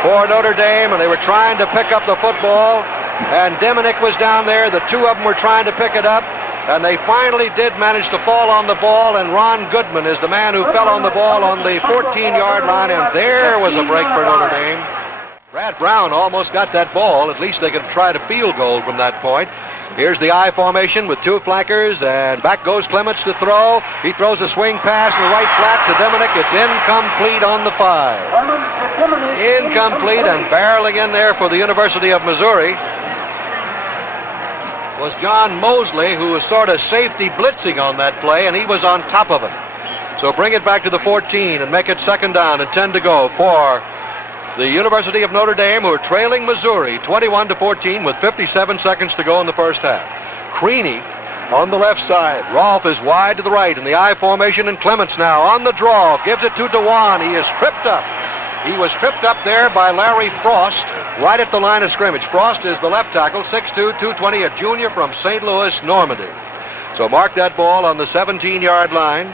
for Notre Dame, and they were trying to pick up the football. And Diminick was down there. The two of them were trying to pick it up, and they finally did manage to fall on the ball, and Ron Goodman is the man who fell on the ball on the 14-yard line, and there was a break for Notre Dame. Brad Brown almost got that ball. At least they could try to field goal from that point. Here's the I formation with two flankers, and back goes Clements to throw. He throws a swing pass in the right flat to Diminick. It's incomplete on the 5. Incomplete, and barreling in there for the University of Missouri was John Mosley, who was sort of safety blitzing on that play, and he was on top of it. So bring it back to the 14 and make it second down and 10 to go for the University of Notre Dame, who are trailing Missouri 21-14 with 57 seconds to go in the first half. Creaney on the left side. Rolfe is wide to the right in the I formation, and Clements now on the draw. Gives it to Dewan. He is tripped up. He was tripped up there by Larry Frost right at the line of scrimmage. Frost is the left tackle, 6'2", 220, a junior from St. Louis, Normandy. So mark that ball on the 17-yard line.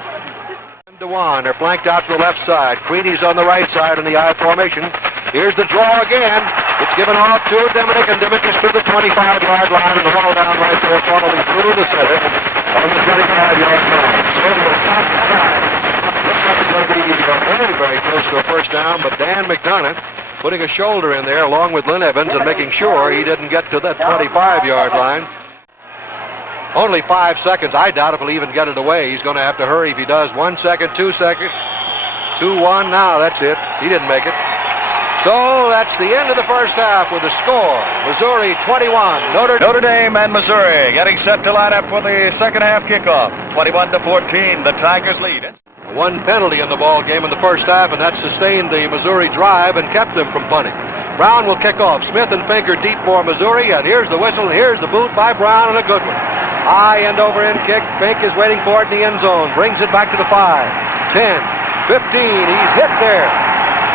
Dewan, they're flanked out to the left side. Creaney's on the right side in the I formation. Here's the draw again. It's given off to Diminick, and Diminick is to the 25-yard line, and the ball down right there, following through the center on the 25-yard line. So the top side. Looks like it's going to be very, very close to a first down, but Dan McDonough putting a shoulder in there along with Lynn Evans and making sure he didn't get to that 25-yard line. Only 5 seconds. I doubt if he'll even get it away. He's going to have to hurry if he does. 1 second, 2 seconds. 2-1 now. That's it. He didn't make it. So that's the end of the first half with the score. Missouri 21. Notre Dame and Missouri getting set to line up for the second half kickoff. 21-14. The Tigers lead. One penalty in the ball game in the first half, and that sustained the Missouri drive and kept them from punting. Brown will kick off. Smith and Finker deep for Missouri, and here's the whistle. Here's the boot by Brown, and a good one. High end over end kick. Fink is waiting for it in the end zone. Brings it back to the 5, 10, 15. He's hit there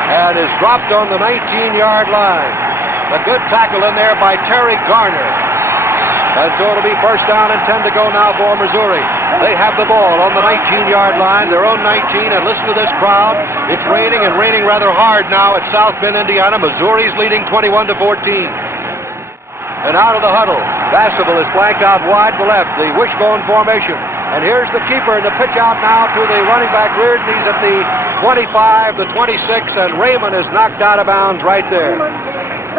and is dropped on the 19-yard line. A good tackle in there by Terry Garner. And so it'll be first down and 10 to go now for Missouri. They have the ball on the 19-yard line, their own 19, and listen to this crowd. It's raining, and raining rather hard now at South Bend, Indiana. Missouri's leading 21-14. And out of the huddle, Bastable is flanked out wide to the left, the wishbone formation. And here's the keeper, and the pitch out now to the running back Reardon. He's at the 25, the 26, and Raymond is knocked out of bounds right there.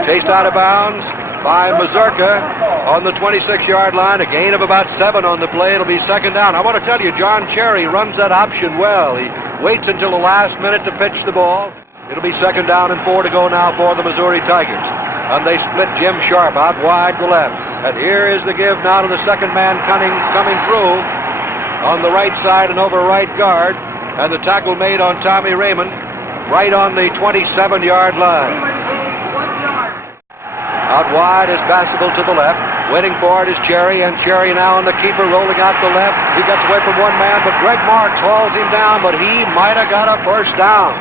Chased out of bounds by Mazurka on the 26-yard line. A gain of about 7 on the play. It'll be second down. I want to tell you, John Cherry runs that option well. He waits until the last minute to pitch the ball. It'll be second down and 4 to go now for the Missouri Tigers. And they split Jim Sharp out wide to left. And here is the give now to the second man coming through on the right side and over right guard. And the tackle made on Tommy Raymond right on the 27-yard line. Out wide is Bastable to the left. Waiting for it is Cherry, and Cherry now on the keeper rolling out the left. He gets away from one man, but Greg Marks hauls him down, but he might have got a first down.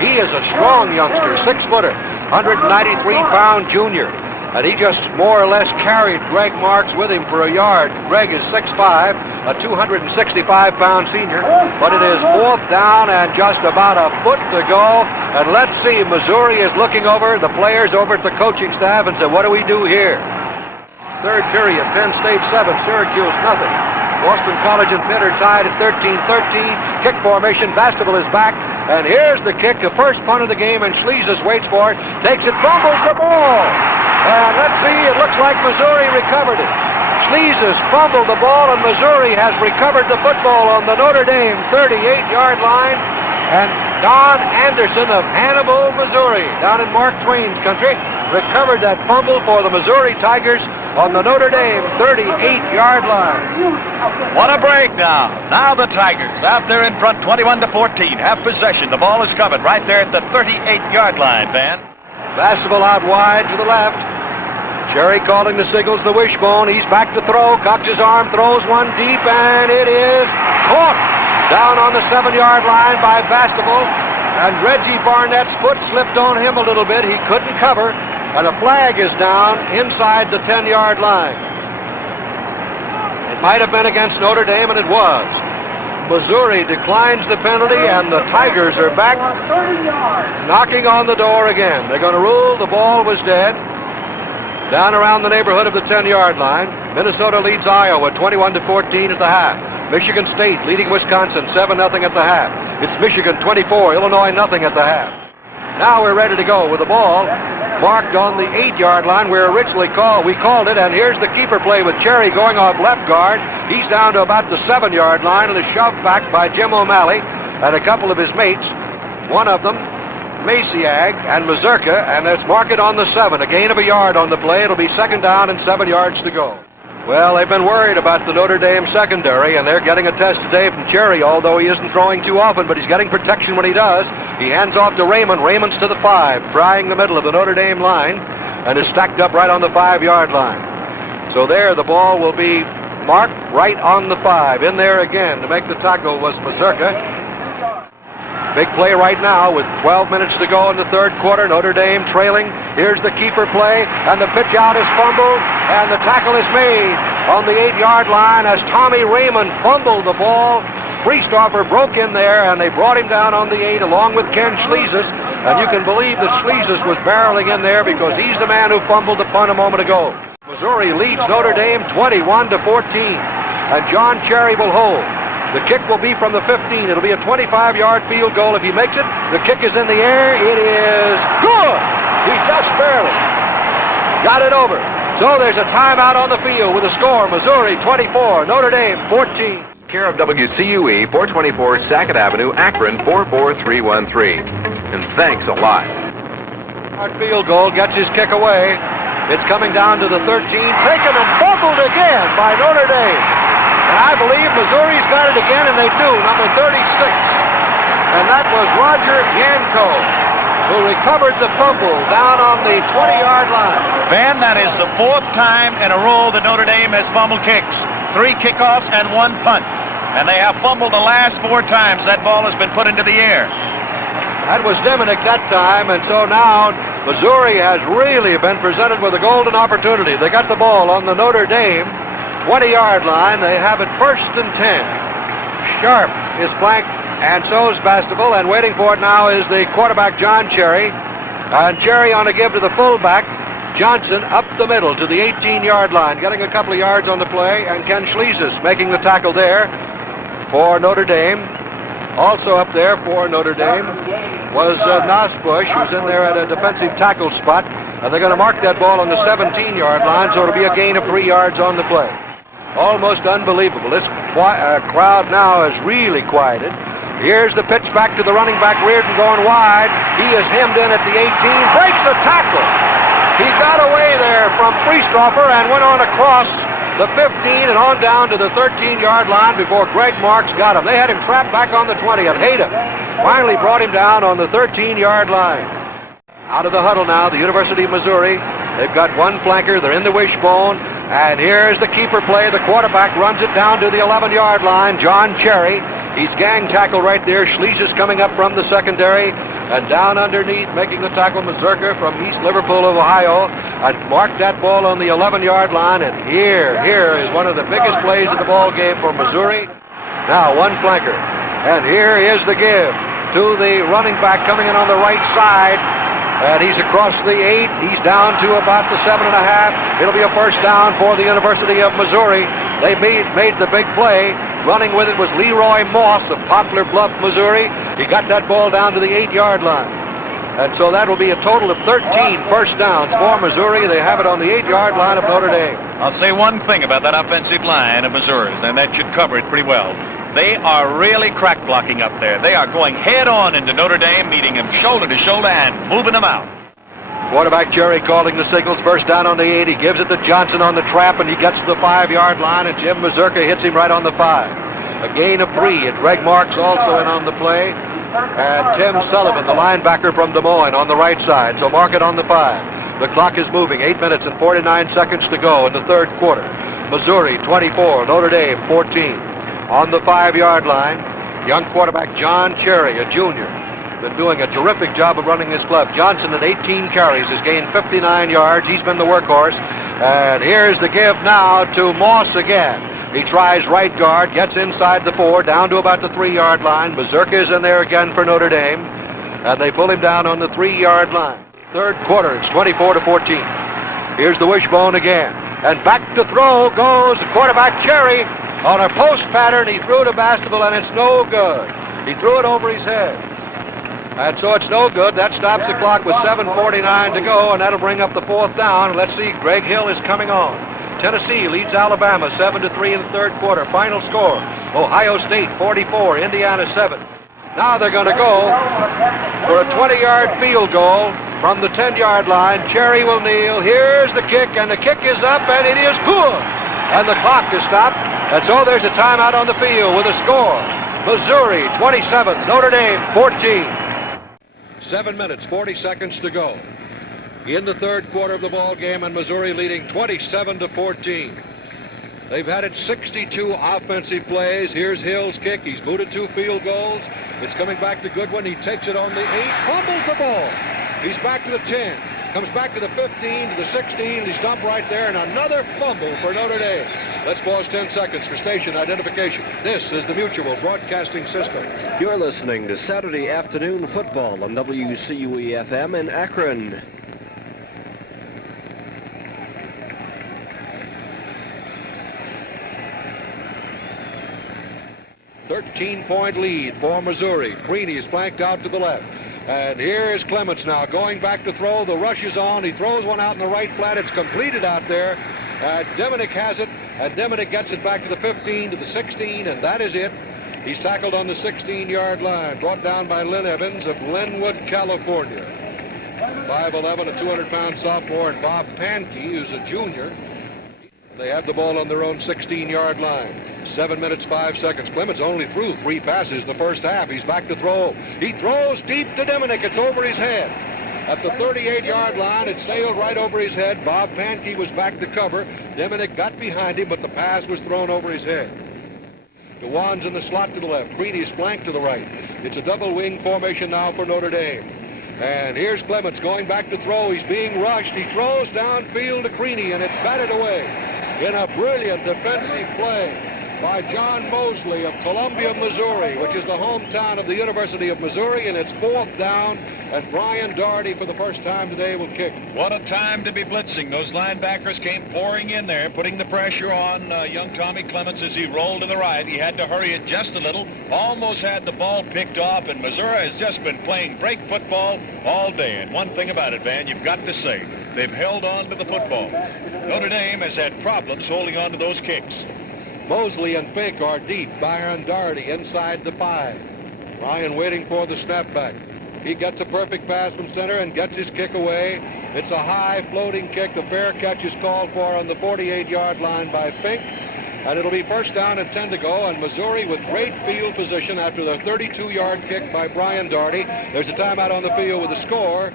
He is a strong youngster, 6-footer, 193-pound junior. And he just more or less carried Greg Marks with him for a yard. Greg is 6'5", a 265-pound senior. But it is fourth down and just about a foot to go. And let's see, Missouri is looking over the players over at the coaching staff and said, what do we do here? Third period, Penn State 7, Syracuse nothing. Boston College and Pitt are tied at 13-13. Kick formation, Bastable is back. And here's the kick, the first punt of the game, and Schleses waits for it, takes it, fumbles the ball. And let's see, it looks like Missouri recovered it. Schleses fumbled the ball, and Missouri has recovered the football on the Notre Dame 38-yard line. And Don Anderson of Hannibal, Missouri, down in Mark Twain's country, recovered that fumble for the Missouri Tigers on the Notre Dame 38-yard line. What a break now. Now the Tigers out there in front 21-14 have possession. The ball is covered right there at the 38-yard line, Van. Bastable out wide to the left. Cherry calling the signals, the wishbone. He's back to throw, cocks his arm, throws one deep, and it is caught down on the 7-yard line by Bastable. And Reggie Barnett's foot slipped on him a little bit. He couldn't cover, and a flag is down inside the 10-yard line. It might have been against Notre Dame, and it was. Missouri declines the penalty, and the Tigers are back knocking on the door again. They're going to rule the ball was dead. Down around the neighborhood of the 10-yard line. Minnesota leads Iowa 21-14 at the half. Michigan State leading Wisconsin 7-0 at the half. It's Michigan 24, Illinois nothing at the half. Now we're ready to go with the ball marked on the 8-yard line where originally we called it, and here's the keeper play with Cherry going off left guard. He's down to about the 7-yard line and is shoved back by Jim O'Malley and a couple of his mates. One of them, Maciag and Mazurka, and let's mark it on the 7. A gain of a yard on the play. It'll be second down and 7 yards to go. Well, they've been worried about the Notre Dame secondary, and they're getting a test today from Cherry, although he isn't throwing too often, but he's getting protection when he does. He hands off to Raymond. Raymond's to the 5, prying the middle of the Notre Dame line, and is stacked up right on the 5-yard line. So there, the ball will be marked right on the 5. In there again to make the tackle was Mazurka. Big play right now with 12 minutes to go in the third quarter. Notre Dame trailing. Here's the keeper play, and the pitch out is fumbled, and the tackle is made on the 8-yard line as Tommy Raymond fumbled the ball. Priestoffer broke in there, and they brought him down on the 8 along with Ken Schleses, and you can believe that Schleses was barreling in there because he's the man who fumbled the punt a moment ago. Missouri leads Notre Dame 21-14, and John Cherry will hold. The kick will be from the 15. It'll be a 25-yard field goal. If he makes it, the kick is in the air. It is good. He just barely got it over. So there's a timeout on the field with a score. Missouri 24, Notre Dame 14. Care of WCUE, 424 Sackett Avenue, Akron 44313. And thanks a lot. Field goal gets his kick away. It's coming down to the 13. Taken and fumbled again by Notre Dame. And I believe Missouri's got it again, and they do, number 36. And that was Roger Yanko, who recovered the fumble down on the 20-yard line. Van, that is the 4th time in a row that Notre Dame has fumbled kicks. 3 kickoffs and 1 punt. And they have fumbled the last 4 times that ball has been put into the air. That was Diminick that time, and so now Missouri has really been presented with a golden opportunity. They got the ball on the Notre Dame 20-yard line. They have it 1st and 10. Sharp is flanked, and so is Bastable, and waiting for it now is the quarterback, John Cherry. And Cherry on a give to the fullback, Johnson, up the middle to the 18-yard line, getting a couple of yards on the play, and Ken Schleses making the tackle there. for Notre Dame. Also up there for Notre Dame was Nosbush, who's in there at a defensive tackle spot. And they're going to mark that ball on the 17-yard line, so it'll be a gain of 3 yards on the play. Almost unbelievable. This crowd now is really quieted. Here's the pitch back to the running back, Reardon going wide. He is hemmed in at the 18, breaks the tackle. He got away there from Priesthofer and went on across the 15 and on down to the 13-yard line before Greg Marks got him. They had him trapped back on the 20, and Hayden finally brought him down on the 13-yard line. Out of the huddle now, the University of Missouri. They've got one flanker. They're in the wishbone. And here's the keeper play. The quarterback runs it down to the 11-yard line. John Cherry. He's gang tackled right there. Schleese is coming up from the secondary. And down underneath, making the tackle, Mazurka from East Liverpool, Ohio. And marked that ball on the 11-yard line. And here is one of the biggest plays of the ball game for Missouri. Now one flanker. And here is the give to the running back coming in on the right side. And he's across the 8. He's down to about the 7.5. It'll be a first down for the University of Missouri. They made the big play. Running with it was Leroy Moss of Poplar Bluff, Missouri. He got that ball down to the 8-yard line. And so that will be a total of 13 first downs for Missouri. They have it on the 8-yard line of Notre Dame. I'll say one thing about that offensive line of Missouri's, and that should cover it pretty well. They are really crack blocking up there. They are going head on into Notre Dame, meeting them shoulder to shoulder and moving them out. Quarterback Cherry calling the signals. First down on the 8. He gives it to Johnson on the trap, and he gets to the 5-yard line, and Jim Mazurka hits him right on the 5. A gain of 3, and Greg Marks also in on the play. And Tim Sullivan, the linebacker from Des Moines, on the right side. So mark it on the 5. The clock is moving. 8 minutes and 49 seconds to go in the third quarter. Missouri 24, Notre Dame 14. On the 5-yard line, young quarterback John Cherry, a junior, been doing a terrific job of running his club. Johnson at 18 carries has gained 59 yards. He's been the workhorse. And here's the give now to Moss again. He tries right guard, gets inside the 4, down to about the 3-yard line. Mazurka is in there again for Notre Dame. And they pull him down on the 3-yard line. Third quarter, it's 24-14. Here's the wishbone again. And back to throw goes the quarterback Cherry. On a post pattern, he threw to Bastable, and it's no good. He threw it over his head. And so it's no good. That stops the clock with 7:49 to go, and that'll bring up the 4th down. And let's see, Greg Hill is coming on. Tennessee leads Alabama 7-3 in the third quarter. Final score, Ohio State 44, Indiana 7. Now they're going to go for a 20-yard field goal from the 10-yard line. Cherry will kneel. Here's the kick, and the kick is up, and it is good. And the clock is stopped. And so there's a timeout on the field with a score. Missouri 27, Notre Dame 14. 7 minutes, 40 seconds to go in the third quarter of the ball game, and Missouri leading 27-14. They've had it 62 offensive plays. Here's Hill's kick. He's booted 2 field goals. It's coming back to Goodwin. He takes it on the 8, fumbles the ball. He's back to the 10. Comes back to the 15, to the 16, and he's dumped right there, and another fumble for Notre Dame. Let's pause 10 seconds for station identification. This is the Mutual Broadcasting System. You're listening to Saturday Afternoon Football on WCUE-FM in Akron. Thirteen-point lead for Missouri. Creaney is flanked out to the left. And here is Clements now going back to throw. The rush is on. He throws one out in the right flat. It's completed out there. Deminick has it, and Deminick gets it back to the 15, to the 16, and that is it. He's tackled on the 16-yard line, brought down by Lynn Evans of Glenwood, California. 5'11", a 200-pound sophomore, and Bob Pankey, who's a junior. They have the ball on their own 16-yard line. 7 minutes, 5 seconds. Clements only threw 3 passes in the first half. He's back to throw. He throws deep to Deminick. It's over his head. At the 38-yard line, it sailed right over his head. Bob Pankey was back to cover. Deminick got behind him, but the pass was thrown over his head. DeWan's in the slot to the left. Creaney's flanked to the right. It's a double wing formation now for Notre Dame. And here's Clements going back to throw. He's being rushed. He throws downfield to Creaney, and it's batted away in a brilliant defensive play by John Mosley of Columbia, Missouri, which is the hometown of the University of Missouri, and it's 4th down, and Brian Doherty for the first time today will kick. What a time to be blitzing. Those linebackers came pouring in there, putting the pressure on young Tommy Clements as he rolled to the right. He had to hurry it just a little, almost had the ball picked off, and Missouri has just been playing break football all day. And one thing about it, Van, you've got to say, they've held on to the football. Notre Dame has had problems holding on to those kicks. Mosley and Fink are deep. Byron Doherty inside the 5. Ryan waiting for the snapback. He gets a perfect pass from center and gets his kick away. It's a high floating kick. The fair catch is called for on the 48-yard line by Fink. And it'll be first down and 10 to go. And Missouri with great field position after the 32-yard kick by Brian Doherty. There's a timeout on the field with a score.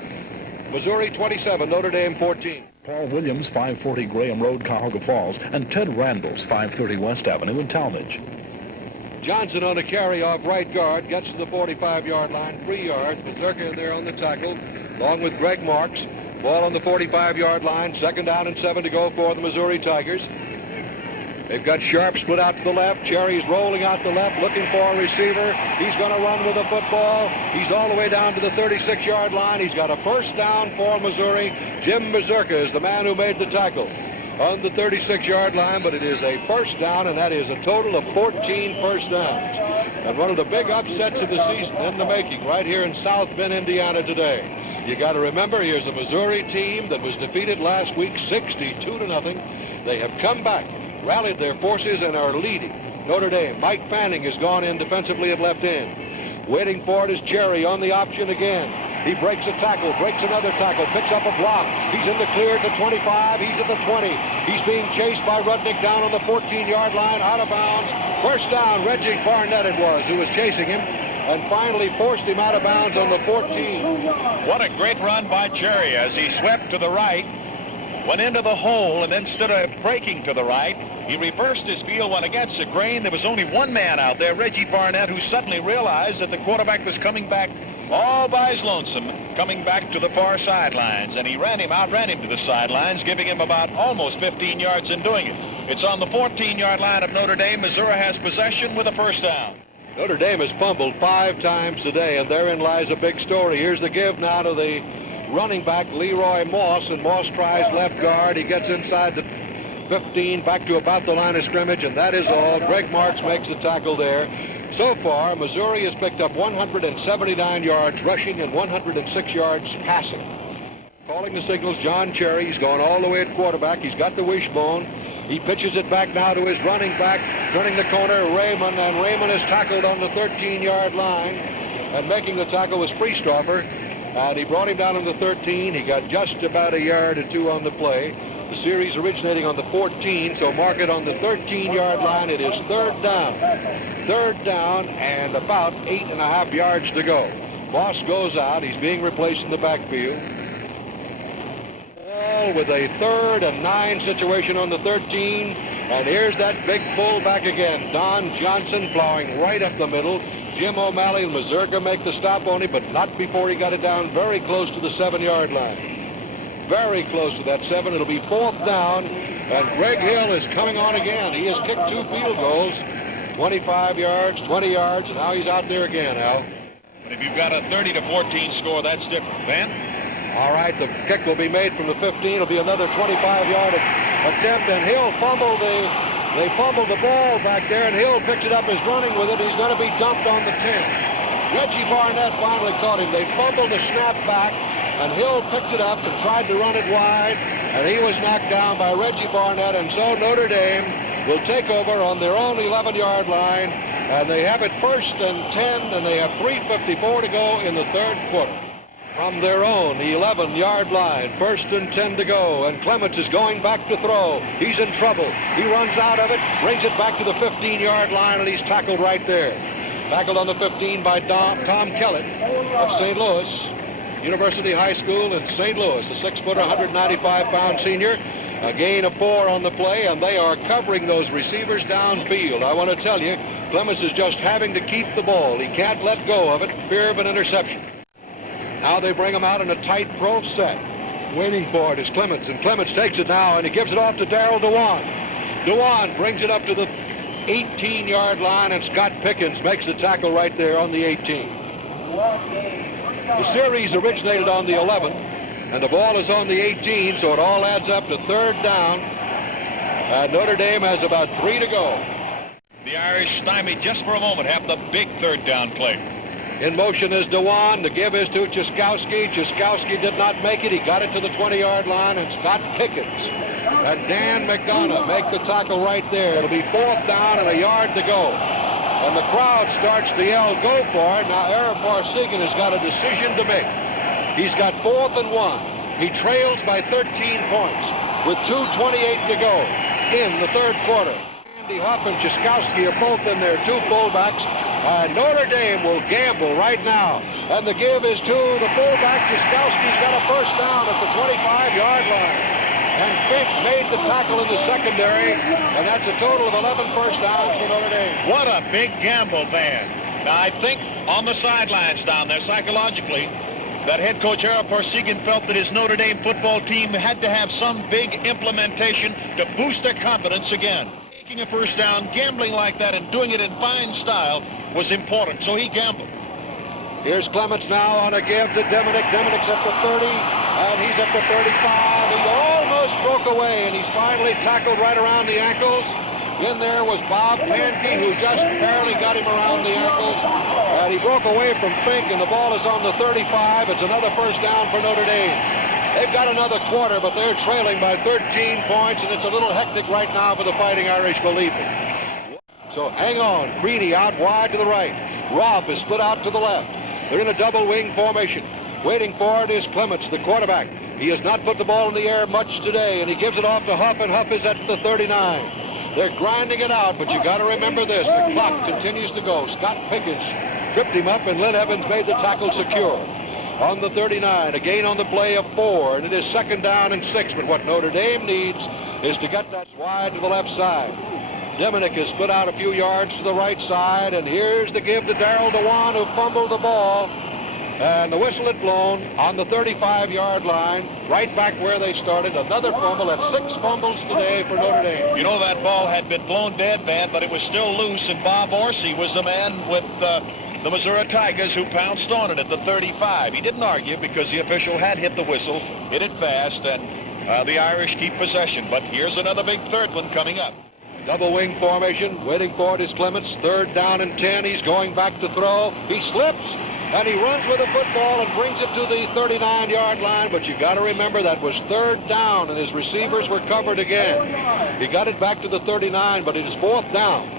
Missouri 27, Notre Dame 14. Paul Williams, 540 Graham Road, Cuyahoga Falls, and Ted Randall's 530 West Avenue in Talmadge. Johnson on a carry off right guard, gets to the 45-yard line, 3 yards. Mazurka there on the tackle, along with Greg Marks. Ball on the 45-yard line, 2nd down and 7 to go for the Missouri Tigers. They've got Sharp split out to the left. Cherry's rolling out the left, looking for a receiver. He's going to run with the football. He's all the way down to the 36-yard line. He's got a first down for Missouri. Jim Mazurka is the man who made the tackle on the 36-yard line, but it is a first down, and that is a total of 14 first downs. And one of the big upsets of the season in the making right here in South Bend, Indiana today. You got to remember, here's a Missouri team that was defeated last week 62-0. They have come back, rallied their forces, and are leading Notre Dame. Mike Fanning has gone in defensively at left end. Waiting for it is Cherry on the option again. He breaks a tackle, breaks another tackle, picks up a block. He's in the clear to 25. He's at the 20. He's being chased by Rudnick down on the 14-yard line, out of bounds. First down, Reggie Barnett it was who was chasing him, and finally forced him out of bounds on the 14. What a great run by Cherry as he swept to the right, went into the hole, and instead of breaking to the right, he reversed his field, went against the grain. There was only one man out there, Reggie Barnett, who suddenly realized that the quarterback was coming back all by his lonesome, coming back to the far sidelines, and he outran him to the sidelines, giving him about almost 15 yards in doing it. It's on the 14-yard line of Notre Dame. Missouri has possession with a first down. Notre Dame has fumbled 5 times today, and therein lies a big story. Here's the give now to the running back, Leroy Moss, and Moss tries left guard. He gets inside the 15, back to about the line of scrimmage, and that is all. Greg Marks makes the tackle there. So far, Missouri has picked up 179 yards rushing and 106 yards passing. Calling the signals, John Cherry. He's gone all the way at quarterback. He's got the wishbone. He pitches it back now to his running back, turning the corner, Raymond, and Raymond is tackled on the 13-yard line. And making the tackle was Priestoffer, and he brought him down on the 13. He got just about a yard or 2 on the play. The series originating on the 14, so mark it on the 13-yard line. It is 3rd down. 3rd down and about 8.5 yards to go. Moss goes out. He's being replaced in the backfield. Ball with a 3rd and 9 situation on the 13. And here's that big fullback again. Don Johnson plowing right up the middle. Jim O'Malley and Mazurka make the stop on him, but not before he got it down very close to the 7-yard line. Very close to that 7. It'll be 4th down, and Greg Hill is coming on again. He has kicked 2 field goals, 25 yards, 20 yards, and now he's out there again, Al. But if you've got a 30-14 score, that's different. Van? All right, the kick will be made from the 15. It'll be another 25-yard attempt, and Hill they fumbled the ball back there, and Hill picks it up, is running with it. He's going to be dumped on the 10. Reggie Barnett finally caught him. They fumbled the snap back, and Hill picked it up and tried to run it wide, and he was knocked down by Reggie Barnett, and so Notre Dame will take over on their own 11-yard line, and they have it 1st and 10, and they have 3:54 to go in the 3rd quarter. From their own 11-yard line, 1st and 10 to go, and Clements is going back to throw. He's in trouble. He runs out of it, brings it back to the 15-yard line, and he's tackled right there. Tackled on the 15 by Tom Kellett of St. Louis University High School in St. Louis, a 6-footer, 195-pound senior. A gain of 4 on the play, and they are covering those receivers downfield. I want to tell you, Clements is just having to keep the ball. He can't let go of it, fear of an interception. Now they bring him out in a tight pro set. Waiting for it is Clements, and Clements takes it now, and he gives it off to Darrell Dewan. Dewan brings it up to the 18-yard line, and Scott Pickens makes the tackle right there on the 18. The series originated on the 11, and the ball is on the 18, so it all adds up to third down. And Notre Dame has about 3 to go. The Irish stymied just for a moment, have the big third down play. In motion is Dewan. The give is to Ciskowski. Ciskowski did not make it. He got it to the 20-yard line, and Scott Pickens and Dan McDonough make the tackle right there. It'll be fourth down and a yard to go. And the crowd starts to yell, go for it. Now, Aaron Parsegan has got a decision to make. He's got 4th and 1. He trails by 13 points with 2:28 to go in the third quarter. Andy Huff and Ciskowski are both in there, 2 fullbacks. And Notre Dame will gamble right now. And the give is to the fullback. Ciskowski's got a first down at the 25-yard line. And Fink made the tackle in the secondary. And that's a total of 11 first downs for Notre Dame. What a big gamble there. Now, I think on the sidelines down there, psychologically, that head coach Aaron Parsegan felt that his Notre Dame football team had to have some big implementation to boost their confidence again. Taking a first down, gambling like that, and doing it in fine style was important, so he gambled. Here's Clements now on a give to Diminick. Diminick's at the 30, and he's at the 35. He almost broke away, and he's finally tackled right around the ankles. In there was Bob Pankey, who just barely got him around the ankles. And he broke away from Fink, and the ball is on the 35. It's another first down for Notre Dame. They've got another quarter, but they're trailing by 13 points, and it's a little hectic right now for the Fighting Irish, believe me. So hang on. Creedy out wide to the right. Robb is split out to the left. They're in a double wing formation. Waiting for it is Clements, the quarterback. He has not put the ball in the air much today, and he gives it off to Huff, and Huff is at the 39. They're grinding it out, but you got to remember this. The clock continues to go. Scott Pickens tripped him up, and Lynn Evans made the tackle secure. On the 39, a gain on the play of 4, and it is second down and 6. But what Notre Dame needs is to get that wide to the left side. Diminick is split out a few yards to the right side, and here's the give to Darrell Dewan, who fumbled the ball. And the whistle had blown on the 35-yard line, right back where they started. Another fumble. That's 6 fumbles today for Notre Dame. You know, that ball had been blown dead bad, but it was still loose, and Bob Orsi was the man with the Missouri Tigers who pounced on it at the 35. He didn't argue because the official had hit the whistle, hit it fast, and the Irish keep possession. But here's another big third one coming up. Double wing formation. Waiting for it is Clements. Third down and 10. He's going back to throw. He slips, and he runs with the football and brings it to the 39-yard line. But you got to remember that was third down, and his receivers were covered again. He got it back to the 39, but it is fourth down.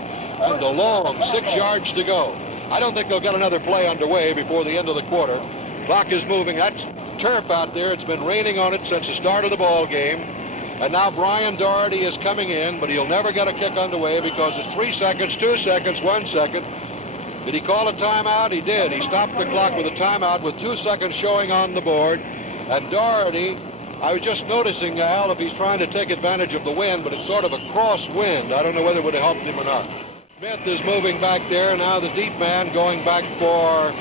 And a long 6 yards to go. I don't think they'll get another play underway before the end of the quarter. Clock is moving. That's turf out there. It's been raining on it since the start of the ball game. And now Brian Doherty is coming in, but he'll never get a kick underway because it's 3 seconds, 2 seconds, 1 second. Did he call a timeout? He did. He stopped the clock with a timeout with 2 seconds showing on the board. And Doherty, I was just noticing, Al, if he's trying to take advantage of the wind, but it's sort of a cross wind. I don't know whether it would have helped him or not. Smith is moving back there. Now the deep man going back for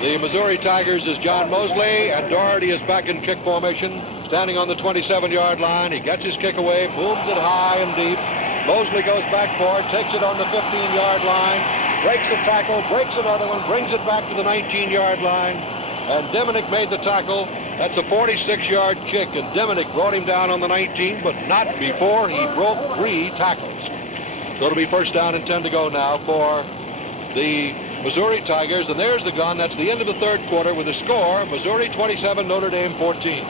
the Missouri Tigers is John Mosley, and Doherty is back in kick formation, standing on the 27-yard line. He gets his kick away, moves it high and deep. Mosley goes back for it, takes it on the 15-yard line, breaks a tackle, breaks another one, brings it back to the 19-yard line, and Diminick made the tackle. That's a 46-yard kick, and Diminick brought him down on the 19, but not before he broke 3 tackles. So it'll be first down and 10 to go now for the Missouri Tigers, and there's the gun. That's the end of the third quarter with a score, Missouri 27, Notre Dame 14.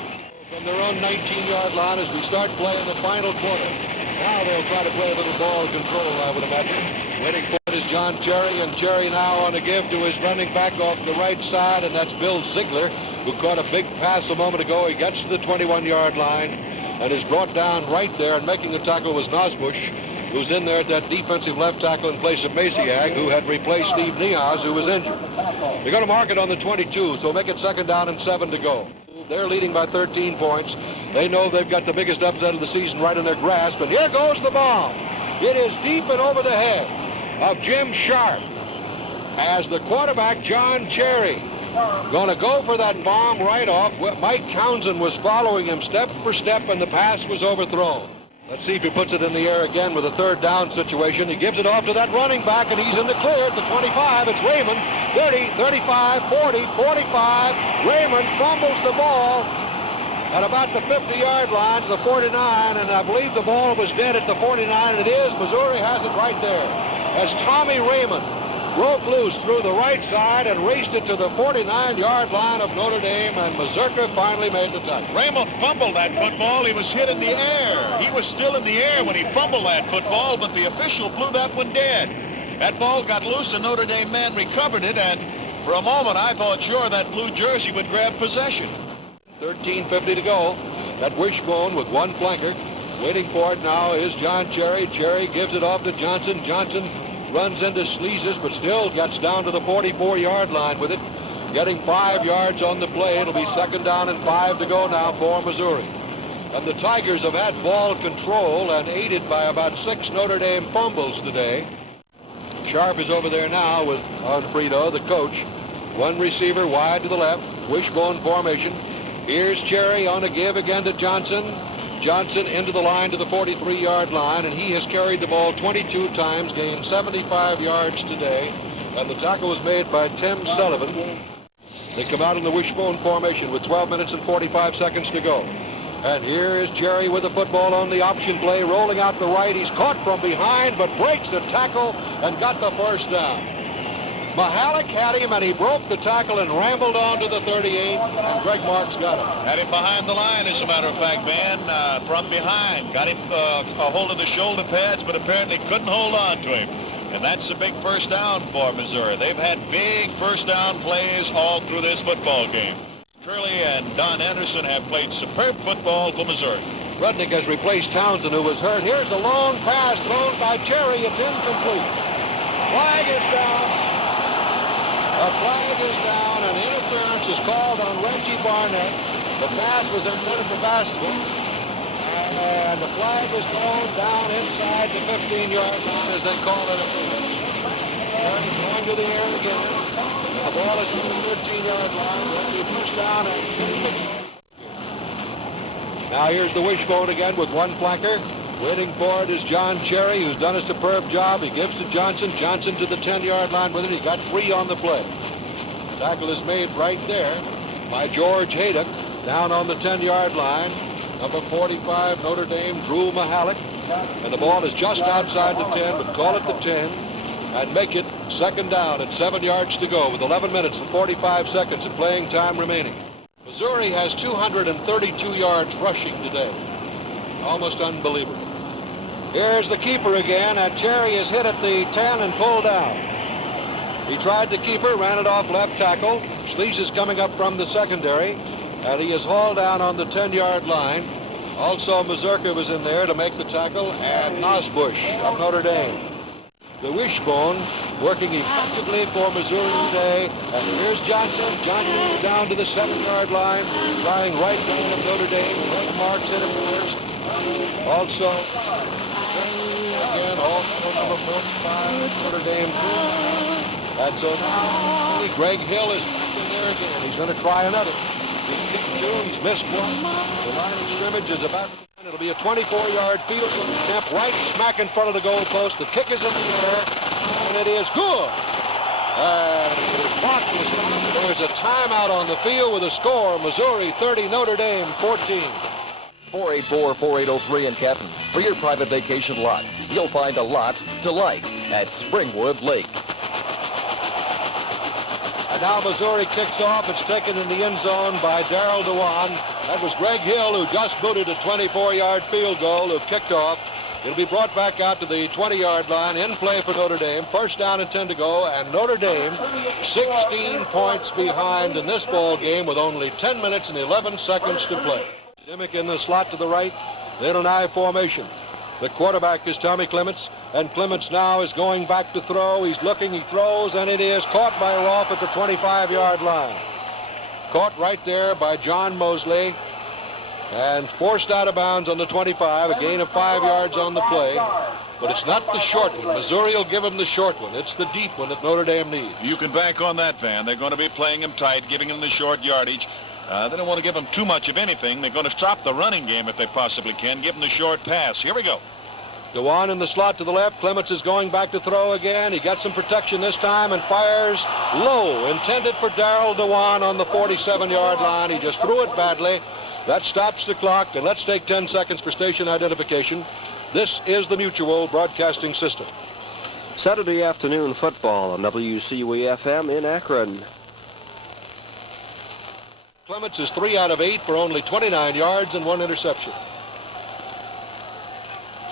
From their own 19-yard line as we start playing the final quarter. Now they'll try to play a little ball control, I would imagine. Waiting for it is John Cherry, and Cherry now on a give to his running back off the right side, and that's Bill Ziegler, who caught a big pass a moment ago. He gets to the 21-yard line and is brought down right there, and making the tackle was Nosbush, who's in there at that defensive left tackle in place of Maciag, who had replaced Steve Niehaus, who was injured. They're going to mark it on the 22, so make it second down and 7 to go. They're leading by 13 points. They know they've got the biggest upset of the season right in their grasp, and here goes the bomb. It is deep and over the head of Jim Sharp as the quarterback, John Cherry, going to go for that bomb right off. Mike Townsend was following him step for step, and the pass was overthrown. Let's see if he puts it in the air again with a third down situation. He gives it off to that running back, and he's in the clear at the 25. It's Raymond. 30, 35, 40, 45. Raymond fumbles the ball at about the 50-yard line to the 49, and I believe the ball was dead at the 49. It is. Missouri has it right there. As Tommy Raymond broke loose through the right side and raced it to the 49-yard line of Notre Dame, and Mazurka finally made the touch. Raymond fumbled that football. He was hit in the air. He was still in the air when he fumbled that football, but the official blew that one dead. That ball got loose, and Notre Dame man recovered it, and for a moment I thought sure that blue jersey would grab possession. 13:50 to go. That wishbone with one flanker. Waiting for it now is John Cherry. Cherry gives it off to Johnson. Johnson runs into Sleezes, but still gets down to the 44-yard line with it. Getting 5 yards on the play. It'll be 2nd down and 5 to go now for Missouri. And the Tigers have had ball control and aided by about 6 Notre Dame fumbles today. Sharp is over there now with Onofrio, the coach. One receiver wide to the left. Wishbone formation. Here's Cherry on a give again to Johnson. Johnson into the line to the 43-yard line, and he has carried the ball 22 times, gained 75 yards today, and the tackle was made by Tim Sullivan. They come out in the wishbone formation with 12 minutes and 45 seconds to go. And here is Cherry with the football on the option play, rolling out the right. He's caught from behind, but breaks the tackle and got the first down. Mahalik had him, and he broke the tackle and rambled on to the 38, and Greg Marks got him. Had him behind the line, as a matter of fact, man, from behind. Got him a hold of the shoulder pads, but apparently couldn't hold on to him. And that's a big first down for Missouri. They've had big first down plays all through this football game. Curley and Don Anderson have played superb football for Missouri. Rudnick has replaced Townsend, who was hurt. Here's the long pass thrown by Cherry. It's incomplete. Flag is down. A flag is down, and interference is called on Reggie Barnett. The pass was intended for basketball, and the flag is thrown down inside the 15-yard line, as they call it. Going to the air again. The ball is on the 13-yard line. Reggie pushed down and now here's the wishbone again with one flanker. Waiting for it is John Cherry, who's done a superb job. He gives to Johnson. Johnson to the 10-yard line with it. He got 3 on the play. Tackle is made right there by George Haydock down on the 10-yard line. Number 45, Notre Dame, Drew Mahalik. And the ball is just outside the 10, but call it the 10 and make it 2nd down at 7 yards to go with 11 minutes and 45 seconds of playing time remaining. Missouri has 232 yards rushing today. Almost unbelievable. Here's the keeper again, and Cherry is hit at the 10 and pulled down. He tried the keeper, ran it off left tackle. Sleece is coming up from the secondary, and he is hauled down on the 10-yard line. Also, Mazurka was in there to make the tackle, and Nosbush of Notre Dame. The wishbone working effectively for Missouri today. And here's Johnson. Johnson down to the 7-yard line, flying right down of Notre Dame. Greg Marks hit him first. Also, again, also number 45, Notre Dame. And so now Greg Hill is back in there again. He's going to try another. He's kicked 2, he's missed 1. The line of scrimmage is about to end. It'll be a 24-yard field goal attempt right smack in front of the goal post. The kick is in the air, and it is good. And it is blocked. There's a timeout on the field with a score. Missouri 30, Notre Dame 14. 484-4803 in Canton. For your private vacation lot, you'll find a lot to like at Springwood Lake. And now Missouri kicks off. It's taken in the end zone by Darrell Dewan. That was Greg Hill, who just booted a 24-yard field goal, who kicked off. It'll be brought back out to the 20-yard line in play for Notre Dame. First down and 10 to go, and Notre Dame 16 points behind in this ball game with only 10 minutes and 11 seconds to play. Dimmick in the slot to the right, little I formation. The quarterback is Tommy Clements, and Clements now is going back to throw. He's looking, he throws, and it is caught by Rolfe at the 25-yard line. Caught right there by John Mosley, and forced out of bounds on the 25, a gain of 5 yards on the play. But it's not the short one. Missouri will give him the short one. It's the deep one that Notre Dame needs. You can bank on that, Van. They're going to be playing him tight, giving him the short yardage. They don't want to give them too much of anything. They're going to stop the running game if they possibly can. Give them the short pass. Here we go. Dewan in the slot to the left. Clements is going back to throw again. He got some protection this time and fires low, intended for Darrell Dewan on the 47-yard line. He just threw it badly. That stops the clock, and let's take 10 seconds for station identification. This is the Mutual Broadcasting System. Saturday afternoon football on WCUE-FM in Akron. Clements is 3 out of 8 for only 29 yards and 1 interception.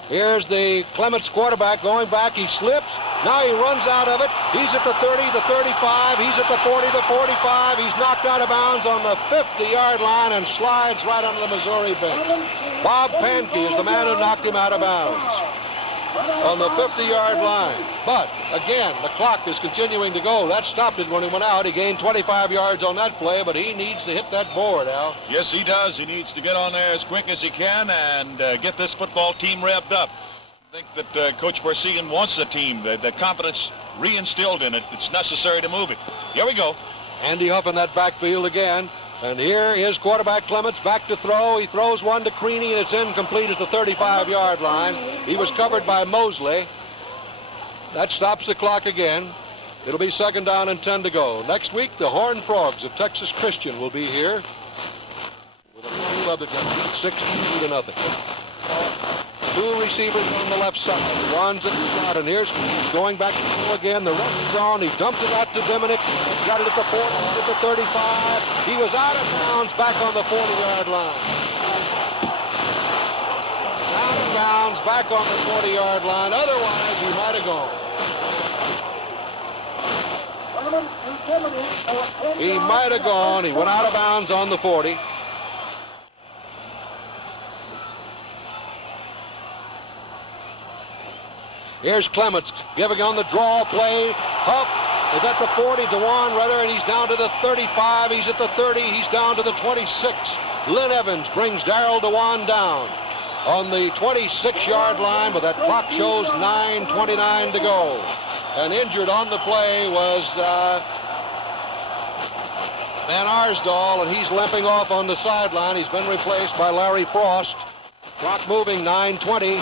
Here's the Clements quarterback going back. He slips. Now he runs out of it. He's at the 30, the 35. He's at the 40, the 45. He's knocked out of bounds on the 50-yard line and slides right onto the Missouri bench. Bob Pankey is the man who knocked him out of bounds on the 50-yard line. But, again, the clock is continuing to go. That stopped it when he went out. He gained 25 yards on that play, but he needs to hit that board, Al. Yes, he does. He needs to get on there as quick as he can and get this football team revved up. I think that Coach Borsigan wants the team, the confidence reinstilled in it. It's necessary to move it. Here we go. Andy Huff in that backfield again. And here is quarterback Clements back to throw. He throws one to Creaney, and it's incomplete at the 35-yard line. He was covered by Mosley. That stops the clock again. It'll be 2nd down and 10 to go. Next week, the Horned Frogs of Texas Christian will be here with a club that can beat 16-0. 2 receivers on the left side. One's in the slot, and here's going back to throw again. The run is on. He dumped it out to Diminick. Got it at the 40, at the 35. He was out of bounds back on the 40-yard line. Out of bounds back on the 40-yard line. Otherwise, he might have gone. He might have gone. He went out of bounds on the 40. Here's Clements giving on the draw play. Huff is at the 40, Dewan rather, and he's down to the 35. He's at the 30. He's down to the 26. Lynn Evans brings Darrell Dewan down on the 26-yard line, but that clock shows 9:29 to go. And injured on the play was Van Arsdal, and he's limping off on the sideline. He's been replaced by Larry Frost. Clock moving, 9:20.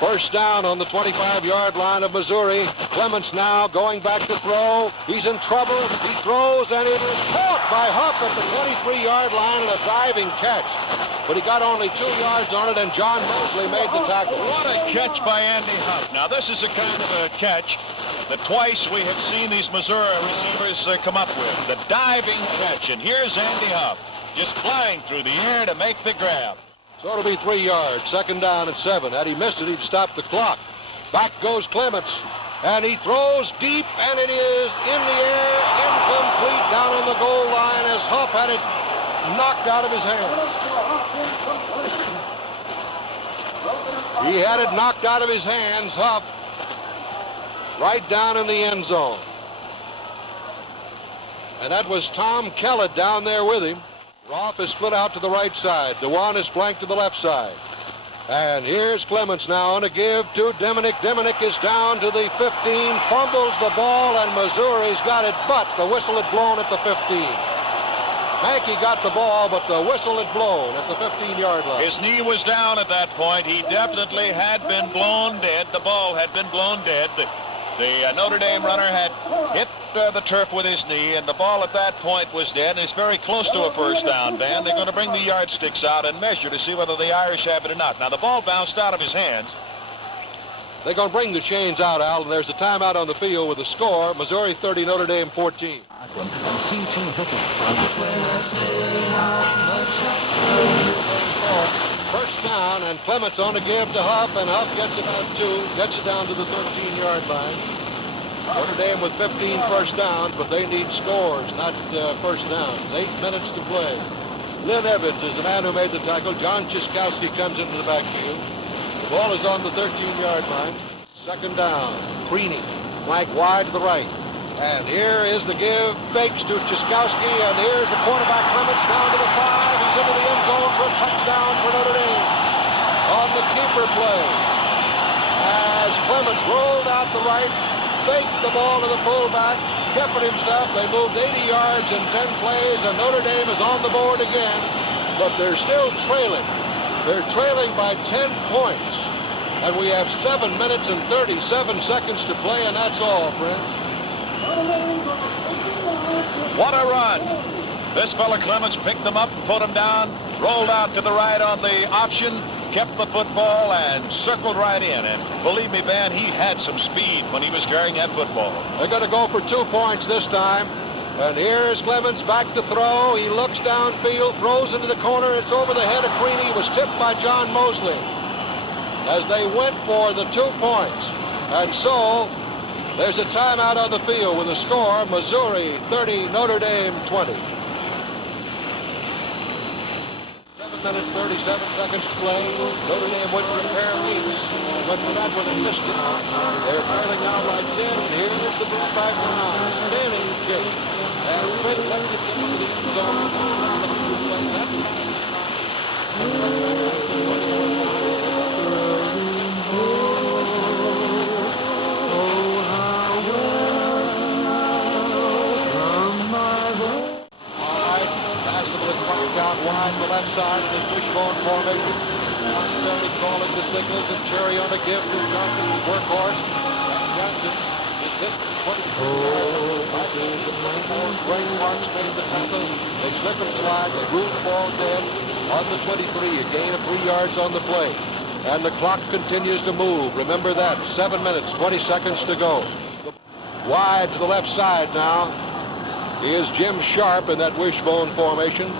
First down on the 25-yard line of Missouri. Clements now going back to throw. He's in trouble. He throws, and it is caught by Huff at the 23-yard line and a diving catch. But he got only 2 yards on it, and John Mosley made the tackle. What a catch by Andy Huff. Now, this is a kind of a catch that twice we have seen these Missouri receivers come up with. The diving catch, and here's Andy Huff just flying through the air to make the grab. So it'll be 3 yards, 2nd down and 7. Had he missed it, he'd stop the clock. Back goes Clements, and he throws deep, and it is in the air, incomplete down on the goal line as Huff had it knocked out of his hands. He had it knocked out of his hands, Huff, right down in the end zone. And that was Tom Kellett down there with him. Roth is split out to the right side. Dewan is flanked to the left side. And here's Clements now on a give to Diminick. Diminick is down to the 15, fumbles the ball, and Missouri's got it, but the whistle had blown at the 15. Mackey got the ball, but the whistle had blown at the 15-yard line. His knee was down at that point. He definitely had been blown dead. The ball had been blown dead. The Notre Dame runner had hit the turf with his knee, and the ball at that point was dead, and it's very close to a first down, Dan. They're going to bring the yardsticks out and measure to see whether the Irish have it or not. Now, the ball bounced out of his hands. They're going to bring the chains out, Al, and there's a timeout on the field with a score. Missouri 30, Notre Dame 14. First down, and Clements on a give to Huff, and Huff gets about 2, gets it down to the 13-yard line. Notre Dame with 15 first downs, but they need scores, not first downs. 8 minutes to play. Lynn Evans is the man who made the tackle. John Chiskowski comes into the backfield. The ball is on the 13-yard line. 2nd down. Creaney, flank wide to the right. And here is the give. Fakes to Chiskowski, and here's the quarterback Clements down to the 5. He's into the end zone for a touchdown for Notre Dame on the keeper play. As Clements rolled out the right, faked the ball to the fullback, skipping himself. They moved 80 yards in 10 plays, and Notre Dame is on the board again. But they're still trailing. They're trailing by 10 points. And we have 7 minutes and 37 seconds to play, and that's all, friends. What a run. This fella Clements picked them up and put them down, rolled out to the right on the option, kept the football, and circled right in. And believe me, Van, he had some speed when he was carrying that football. They're going to go for 2 points this time. And here's Clements back to throw. He looks downfield, throws into the corner. It's over the head of Creaney. It was tipped by John Mosley as they went for the 2 points. And so there's a timeout on the field with a score, Missouri 30, Notre Dame 20. 7 minutes, 37 seconds to play. Notre Dame went for a pair of meets. Went for that one and missed it. They're trailing now by 10. And here's the big back for now. Standing kick. And Finn left it to the out wide to the left side of this wishbone formation. Johnson calling the signals, and Cherry on a give to Johnson's workhorse. And Johnson is hit 24. Greg Marks made the tackle. They slip and slide. They move the ball dead on the 23. A gain of 3 yards on the play. And the clock continues to move. Remember that. 7 minutes, 20 seconds to go. Wide to the left side now is Jim Sharp in that wishbone formation.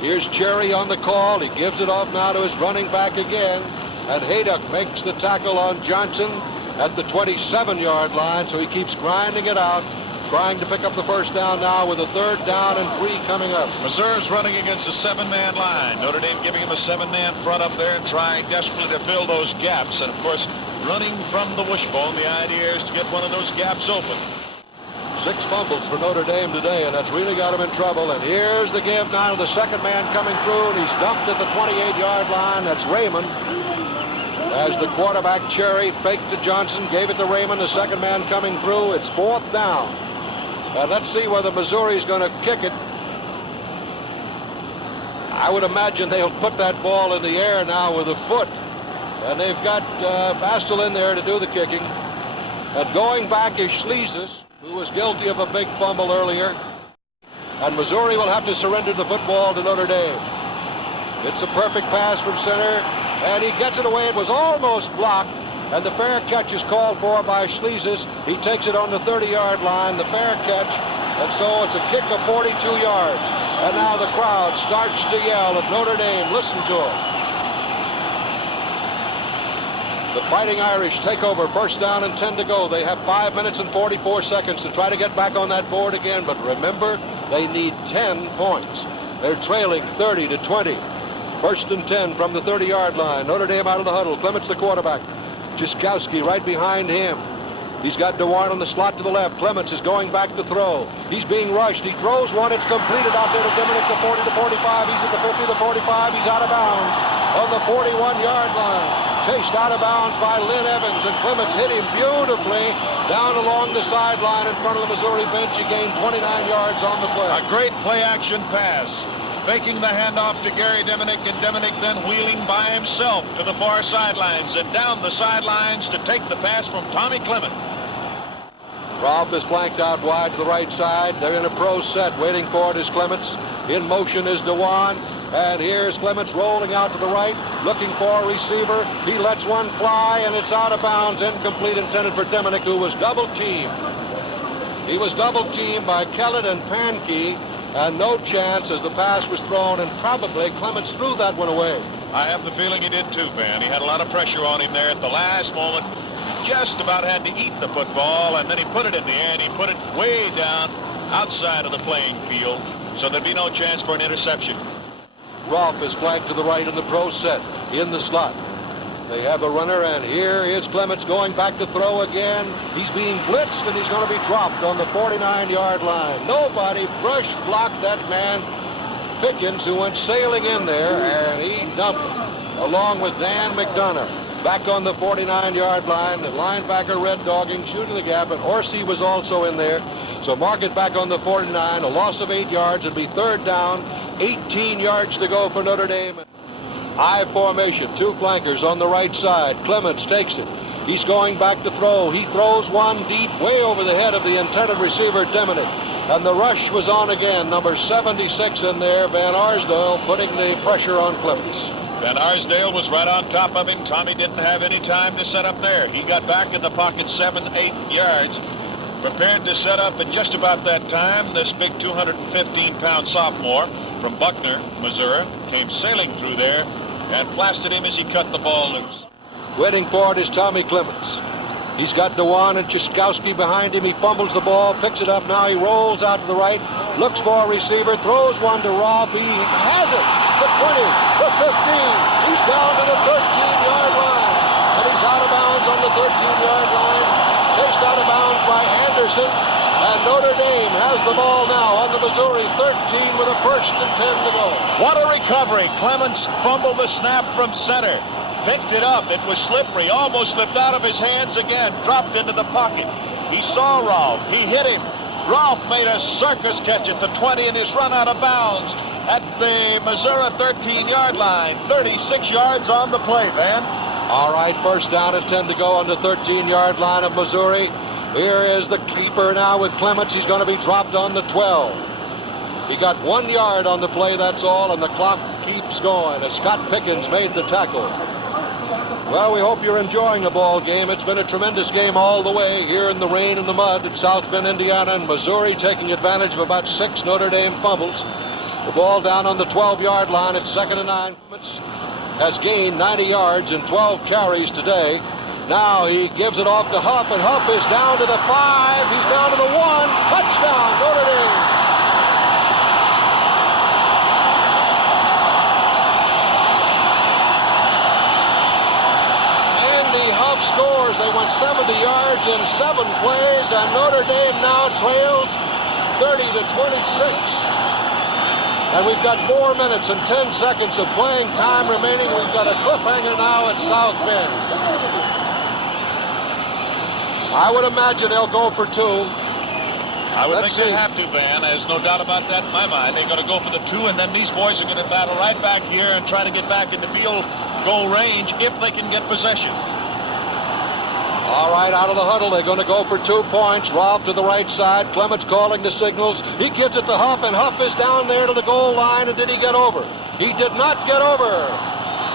Here's Cherry on the call. He gives it off now to his running back again. And Hayduck makes the tackle on Johnson at the 27-yard line, so he keeps grinding it out, trying to pick up the first down now with a 3rd down and 3 coming up. Missouri's running against a 7-man line. Notre Dame giving him a 7-man front up there and trying desperately to fill those gaps. And, of course, running from the wishbone, the idea is to get one of those gaps open. 6 fumbles for Notre Dame today, and that's really got him in trouble. And here's the give now to the second man coming through, and he's dumped at the 28-yard line. That's Raymond. As the quarterback, Cherry, faked to Johnson, gave it to Raymond, the second man coming through. It's 4th down. And let's see whether Missouri's going to kick it. I would imagine they'll put that ball in the air now with a foot. And they've got Bastel in there to do the kicking. And going back is Schleesis, who was guilty of a big fumble earlier. And Missouri will have to surrender the football to Notre Dame. It's a perfect pass from center, and he gets it away. It was almost blocked, and the fair catch is called for by Schleesis. He takes it on the 30-yard line, the fair catch, and so it's a kick of 42 yards. And now the crowd starts to yell at Notre Dame. Listen to them. The Fighting Irish take over, 1st down and 10 to go. They have 5 minutes and 44 seconds to try to get back on that board again. But remember, they need 10 points. They're trailing 30 to 20. 1st and 10 from the 30-yard line. Notre Dame out of the huddle. Clements the quarterback. Jiskowski right behind him. He's got DeWine on the slot to the left. Clements is going back to throw. He's being rushed. He throws one. It's completed out there to Diminick, the 40 to 45. He's at the 50 to 45. He's out of bounds on the 41-yard line. Chased out of bounds by Lynn Evans, and Clements hit him beautifully down along the sideline in front of the Missouri bench. He gained 29 yards on the play. A great play-action pass. Faking the handoff to Gary Diminick, and Diminick then wheeling by himself to the far sidelines and down the sidelines to take the pass from Tommy Clement. Rolfe is flanked out wide to the right side. They're in a pro set. Waiting for it is Clements. In motion is DeWine. And here's Clements rolling out to the right, looking for a receiver. He lets one fly, and it's out of bounds. Incomplete, intended for Diminick, who was double-teamed. He was double-teamed by Kellett and Pankey, and no chance as the pass was thrown, and probably Clements threw that one away. I have the feeling he did too, Ben. He had a lot of pressure on him there at the last moment. Just about had to eat the football, and then he put it in the air, and he put it way down outside of the playing field, so there'd be no chance for an interception. Rolfe is flanked to the right in the pro set, in the slot. They have a runner, and here is Clements going back to throw again. He's being blitzed, and he's going to be dropped on the 49-yard line. Nobody brush blocked that man, Pickens, who went sailing in there, and he dumped him, along with Dan McDonough. Back on the 49-yard line, the linebacker red dogging, shooting the gap, and Orsi was also in there. So mark it back on the 49, a loss of 8 yards. It'll be third down, 18 yards to go for Notre Dame. I formation, 2 flankers on the right side. Clements takes it. He's going back to throw. He throws one deep, way over the head of the intended receiver, Diminick. And the rush was on again. Number 76 in there, Van Arsdale, putting the pressure on Clements. Van Arsdale was right on top of him. Tommy didn't have any time to set up there. He got back in the pocket 7-8 yards. Prepared to set up at just about that time. This big 215-pound sophomore from Buckner, Missouri, came sailing through there and blasted him as he cut the ball loose. Waiting for it is Tommy Clements. He's got Dewan and Chiskowski behind him. He fumbles the ball, picks it up now. He rolls out to the right, looks for a receiver, throws one to Robb. He has it. The 20, the 15. He's down to the 13-yard line. And he's out of bounds on the 13-yard line. Chased out of bounds by Anderson. And Notre Dame has the ball now on the Missouri 13 with a first and 10 to go. What a recovery. Clements fumbled the snap from center. Picked it up. It was slippery. Almost slipped out of his hands again. Dropped into the pocket. He saw Rolfe. He hit him. Rolfe made a circus catch at the 20 and is run out of bounds at the Missouri 13-yard line. 36 yards on the play, Van. All right, first down and 10 to go on the 13-yard line of Missouri. Here is the keeper now with Clements. He's going to be dropped on the 12. He got 1 yard on the play, that's all, and the clock keeps going as Scott Pickens made the tackle. Well, we hope you're enjoying the ball game. It's been a tremendous game all the way here in the rain and the mud at South Bend, Indiana, and Missouri taking advantage of about 6 Notre Dame fumbles. The ball down on the 12-yard line. It's 2nd and 9. Has gained 90 yards and 12 carries today. Now he gives it off to Huff, and Huff is down to the 5. He's down to the 1. Touchdown, Notre Dame. Scores. They went 70 yards in 7 plays, and Notre Dame now trails 30-26. And we've got 4 minutes and 10 seconds of playing time remaining. We've got a cliffhanger now at South Bend. I would imagine they'll go for 2. I would think they have to, Van. There's no doubt about that in my mind. They're going to go for the 2, and then these boys are going to battle right back here and try to get back into field goal range if they can get possession. All right, out of the huddle, they're going to go for 2 points. Rolfe to the right side. Clements calling the signals. He gives it to Huff, and Huff is down there to the goal line. And did he get over? He did not get over.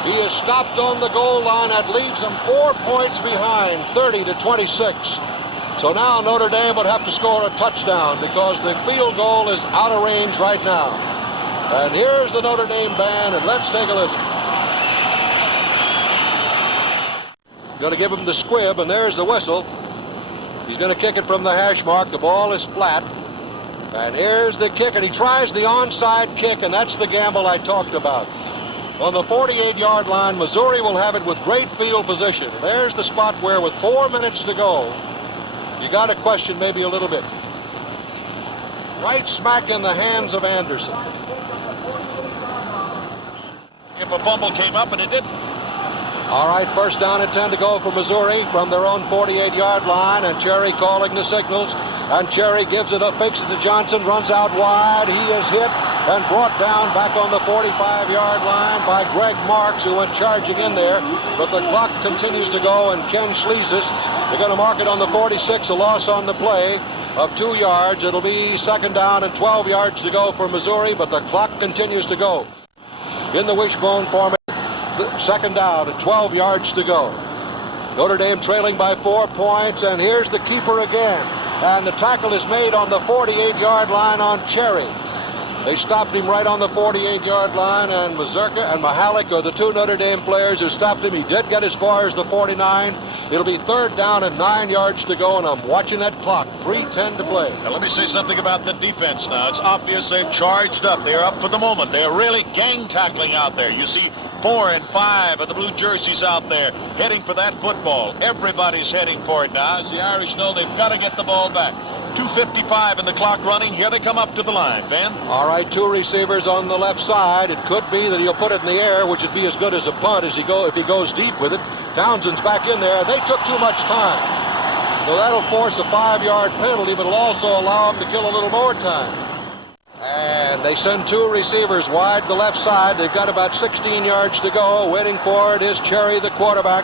He is stopped on the goal line. That leaves them 4 points behind, 30-26. So now Notre Dame would have to score a touchdown because the field goal is out of range right now. And here's the Notre Dame band, and let's take a listen. Going to give him the squib, and there's the whistle. He's going to kick it from the hash mark. The ball is flat. And here's the kick, and he tries the onside kick, and that's the gamble I talked about. On the 48-yard line, Missouri will have it with great field position. There's the spot where, with 4 minutes to go, you got to question maybe a little bit. Right smack in the hands of Anderson. If a fumble came up, and it didn't. All right, first down and 10 to go for Missouri from their own 48-yard line, and Cherry calling the signals. And Cherry gives it up, fakes it to Johnson, runs out wide. He is hit and brought down back on the 45-yard line by Greg Marks, who went charging in there. But the clock continues to go, and Ken Schlesis, they're going to mark it on the 46, a loss on the play of 2 yards. It'll be 2nd down and 12 yards to go for Missouri, but the clock continues to go. In the wishbone formation. 2nd down and 12 yards to go. Notre Dame trailing by 4 points, and here's the keeper again. And the tackle is made on the 48-yard line on Cherry. They stopped him right on the 48-yard line, and Mazurka and Mahalik are the 2 Notre Dame players who stopped him. He did get as far as the 49. It'll be 3rd down and 9 yards to go, and I'm watching that clock. 3:10 to play. Now, let me say something about the defense now. It's obvious they've charged up. They're up for the moment. They're really gang tackling out there. You see 4 and 5 of the blue jerseys out there heading for that football. Everybody's heading for it now. As the Irish know they've got to get the ball back. 2:55 and the clock running. Here they come up to the line, Ben. All right, 2 receivers on the left side. It could be that he'll put it in the air, which would be as good as a punt if he goes deep with it. Townsend's back in there. They took too much time. So that'll force a 5-yard penalty, but it'll also allow them to kill a little more time. And they send 2 receivers wide to the left side. They've got about 16 yards to go. Waiting for it is Cherry, the quarterback.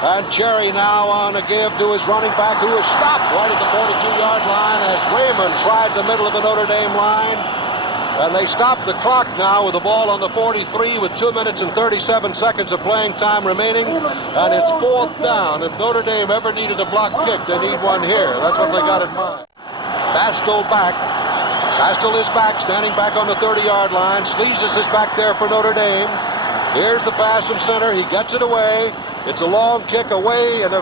And Cherry now on a give to his running back, who is stopped right at the 42-yard line as Raymond tried the middle of the Notre Dame line. And they stop the clock now with the ball on the 43 with 2 minutes and 37 seconds of playing time remaining. And it's 4th down. If Notre Dame ever needed a block kick, they need one here. That's what they got in mind. Bastel back. Bastel is back, standing back on the 30-yard line. Sleezes is back there for Notre Dame. Here's the pass from center. He gets it away. It's a long kick away, and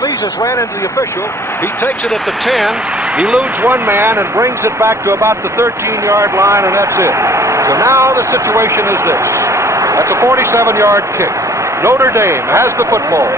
Sleezes ran into the official. He takes it at the 10. He eludes one man and brings it back to about the 13-yard line, and that's it. So now the situation is this. That's a 47-yard kick. Notre Dame has the football.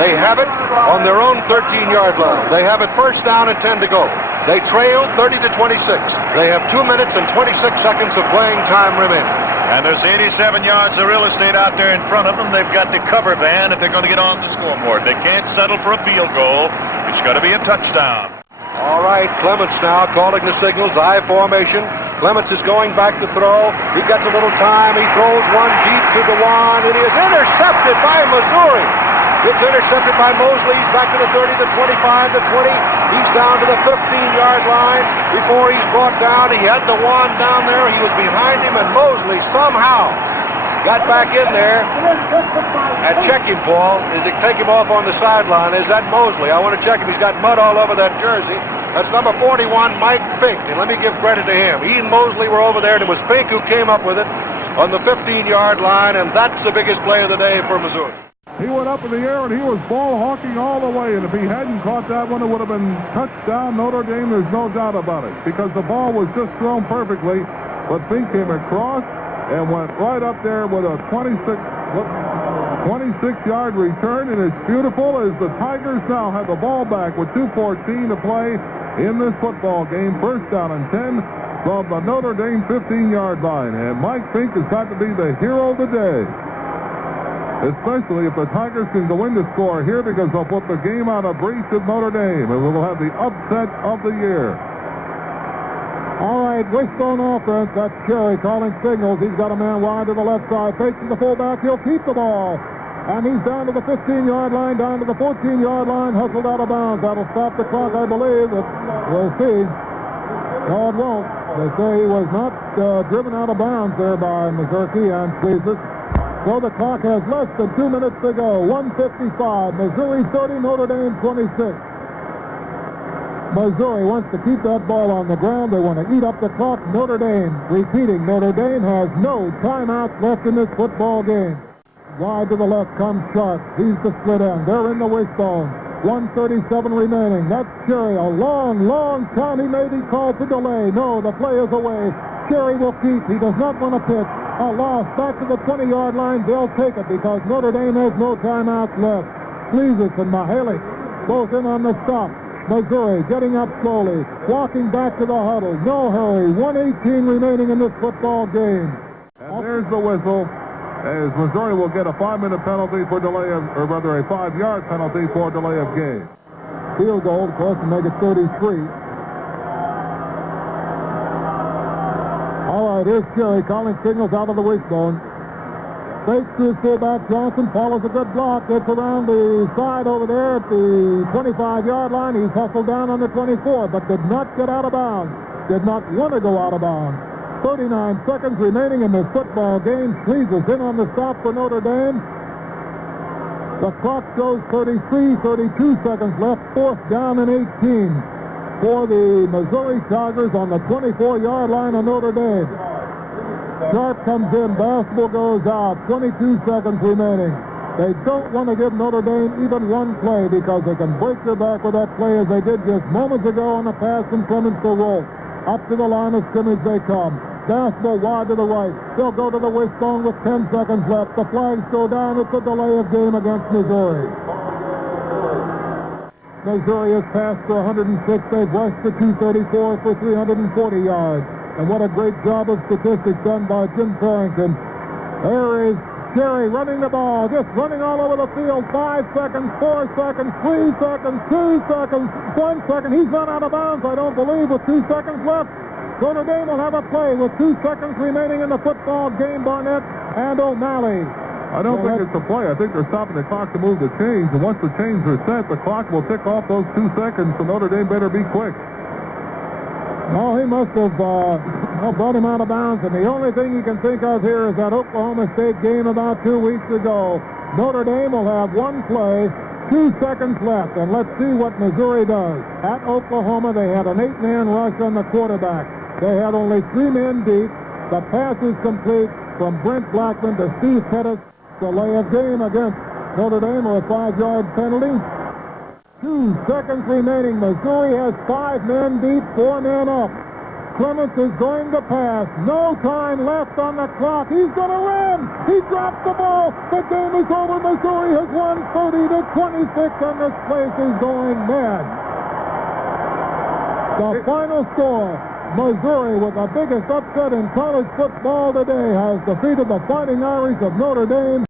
They have it on their own 13-yard line. They have it first down and 10 to go. They trail 30-26. They have 2 minutes and 26 seconds of playing time remaining. And there's 87 yards of real estate out there in front of them. They've got the cover van if they're going to get on the scoreboard. They can't settle for a field goal. It's going to be a touchdown. All right, Clements now calling the signals, I formation. Clements is going back to throw. He gets a little time. He throws one deep to DeWan. It is intercepted by Missouri. It's intercepted by Mosley. He's back to the 30, the 25, the 20. He's down to the 15-yard line. Before he's brought down, he had DeWan down there. He was behind him, and Mosley somehow got back in there. And check him, Paul. Is it take him off on the sideline? Is that Mosley? I want to check him. He's got mud all over that jersey. That's number 41, Mike Fink. And let me give credit to him. He and Mosley were over there, and it was Fink who came up with it on the 15-yard line, and that's the biggest play of the day for Missouri. He went up in the air, and he was ball hawking all the way. And if he hadn't caught that one, it would have been touchdown Notre Dame. There's no doubt about it, because the ball was just thrown perfectly. But Fink came across and went right up there with a 26-yard return. And it's beautiful as the Tigers now have the ball back with 2:14 to play in this football game. First down and 10 from the Notre Dame 15-yard line. And Mike Fink has got to be the hero of the day, especially if the Tigers can go in to score here, because they'll put the game on a breach of Notre Dame, and we'll have the upset of the year. All right, Wishbone offense. That's Cherry calling signals. He's got a man wide to the left side. Fakes to the fullback. He'll keep the ball. And he's down to the 15-yard line, down to the 14-yard line, hustled out of bounds. That'll stop the clock, I believe. We'll see. No, it won't. They say he was not driven out of bounds there by Mazurki and Sleezes. So the clock has less than 2 minutes to go. 1:55. Missouri 30, Notre Dame 26. Missouri wants to keep that ball on the ground. They want to eat up the clock. Notre Dame, repeating, Notre Dame has no timeouts left in this football game. Wide to the left comes Sharp. He's the split end. They're in the wishbone. 1:37 remaining. That's Cherry. A long, long time. He may be called for delay. No, the play is away. Cherry will keep. He does not want to pitch. A loss back to the 20-yard line. They'll take it because Notre Dame has no timeouts left. Sleezes and Mahalik both in on the stop. Missouri getting up slowly, walking back to the huddle. No hurry. 1:18 remaining in this football game. And there's the whistle, as Missouri will get a 5-minute penalty for delay of, or rather a 5-yard penalty for delay of game. Field goal, of course, to make it 33. All right, here's Cherry calling signals out of the wishbone. Fakes to his fullback, Johnson, follows a good block, gets around the side over there at the 25-yard line. He's hustled down on the 24, but did not get out of bounds. Did not want to go out of bounds. 39 seconds remaining in this football game. Sleezes in on the stop for Notre Dame. The clock shows 32 seconds left. 4th down and 18 for the Missouri Tigers on the 24-yard line of Notre Dame. Sharp comes in. Basketball goes out. 22 seconds remaining. They don't want to give Notre Dame even one play because they can break their back with that play as they did just moments ago on the pass from Clements to Wolf. Up to the line of scrimmage they come. Basketball wide to the right. They'll go to the wishbone with 10 seconds left. The flags go down. It's a delay of game against Missouri. Missouri has passed for 106. They've rushed to 234 for 340 yards. And what a great job of statistics done by Jim Farrington. There is Jerry running the ball, just running all over the field. 5 seconds, 4 seconds, 3 seconds, 2 seconds, 1 second. He's run out of bounds, I don't believe, with 2 seconds left. Notre Dame will have a play with 2 seconds remaining in the football game. Barnett and O'Malley. I don't think it's a play. I think they're stopping the clock to move the chains. And once the chains are set, the clock will tick off those 2 seconds, so Notre Dame better be quick. Oh, he must have brought him out of bounds, and the only thing you can think of here is that Oklahoma State game about 2 weeks ago. Notre Dame will have 1 play, 2 seconds left, and let's see what Missouri does. At Oklahoma, they had an 8-man rush on the quarterback. They had only 3 men deep. The pass is complete from Brent Blackman to Steve Pettis. Delay of game against Notre Dame, or a 5-yard penalty. 2 seconds remaining. Missouri has 5 men deep, 4 men up. Clements is going to pass. No time left on the clock. He's going to run. He dropped the ball. The game is over. Missouri has won 30-26, and this place is going mad. The final score, Missouri, with the biggest upset in college football today, has defeated the Fighting Irish of Notre Dame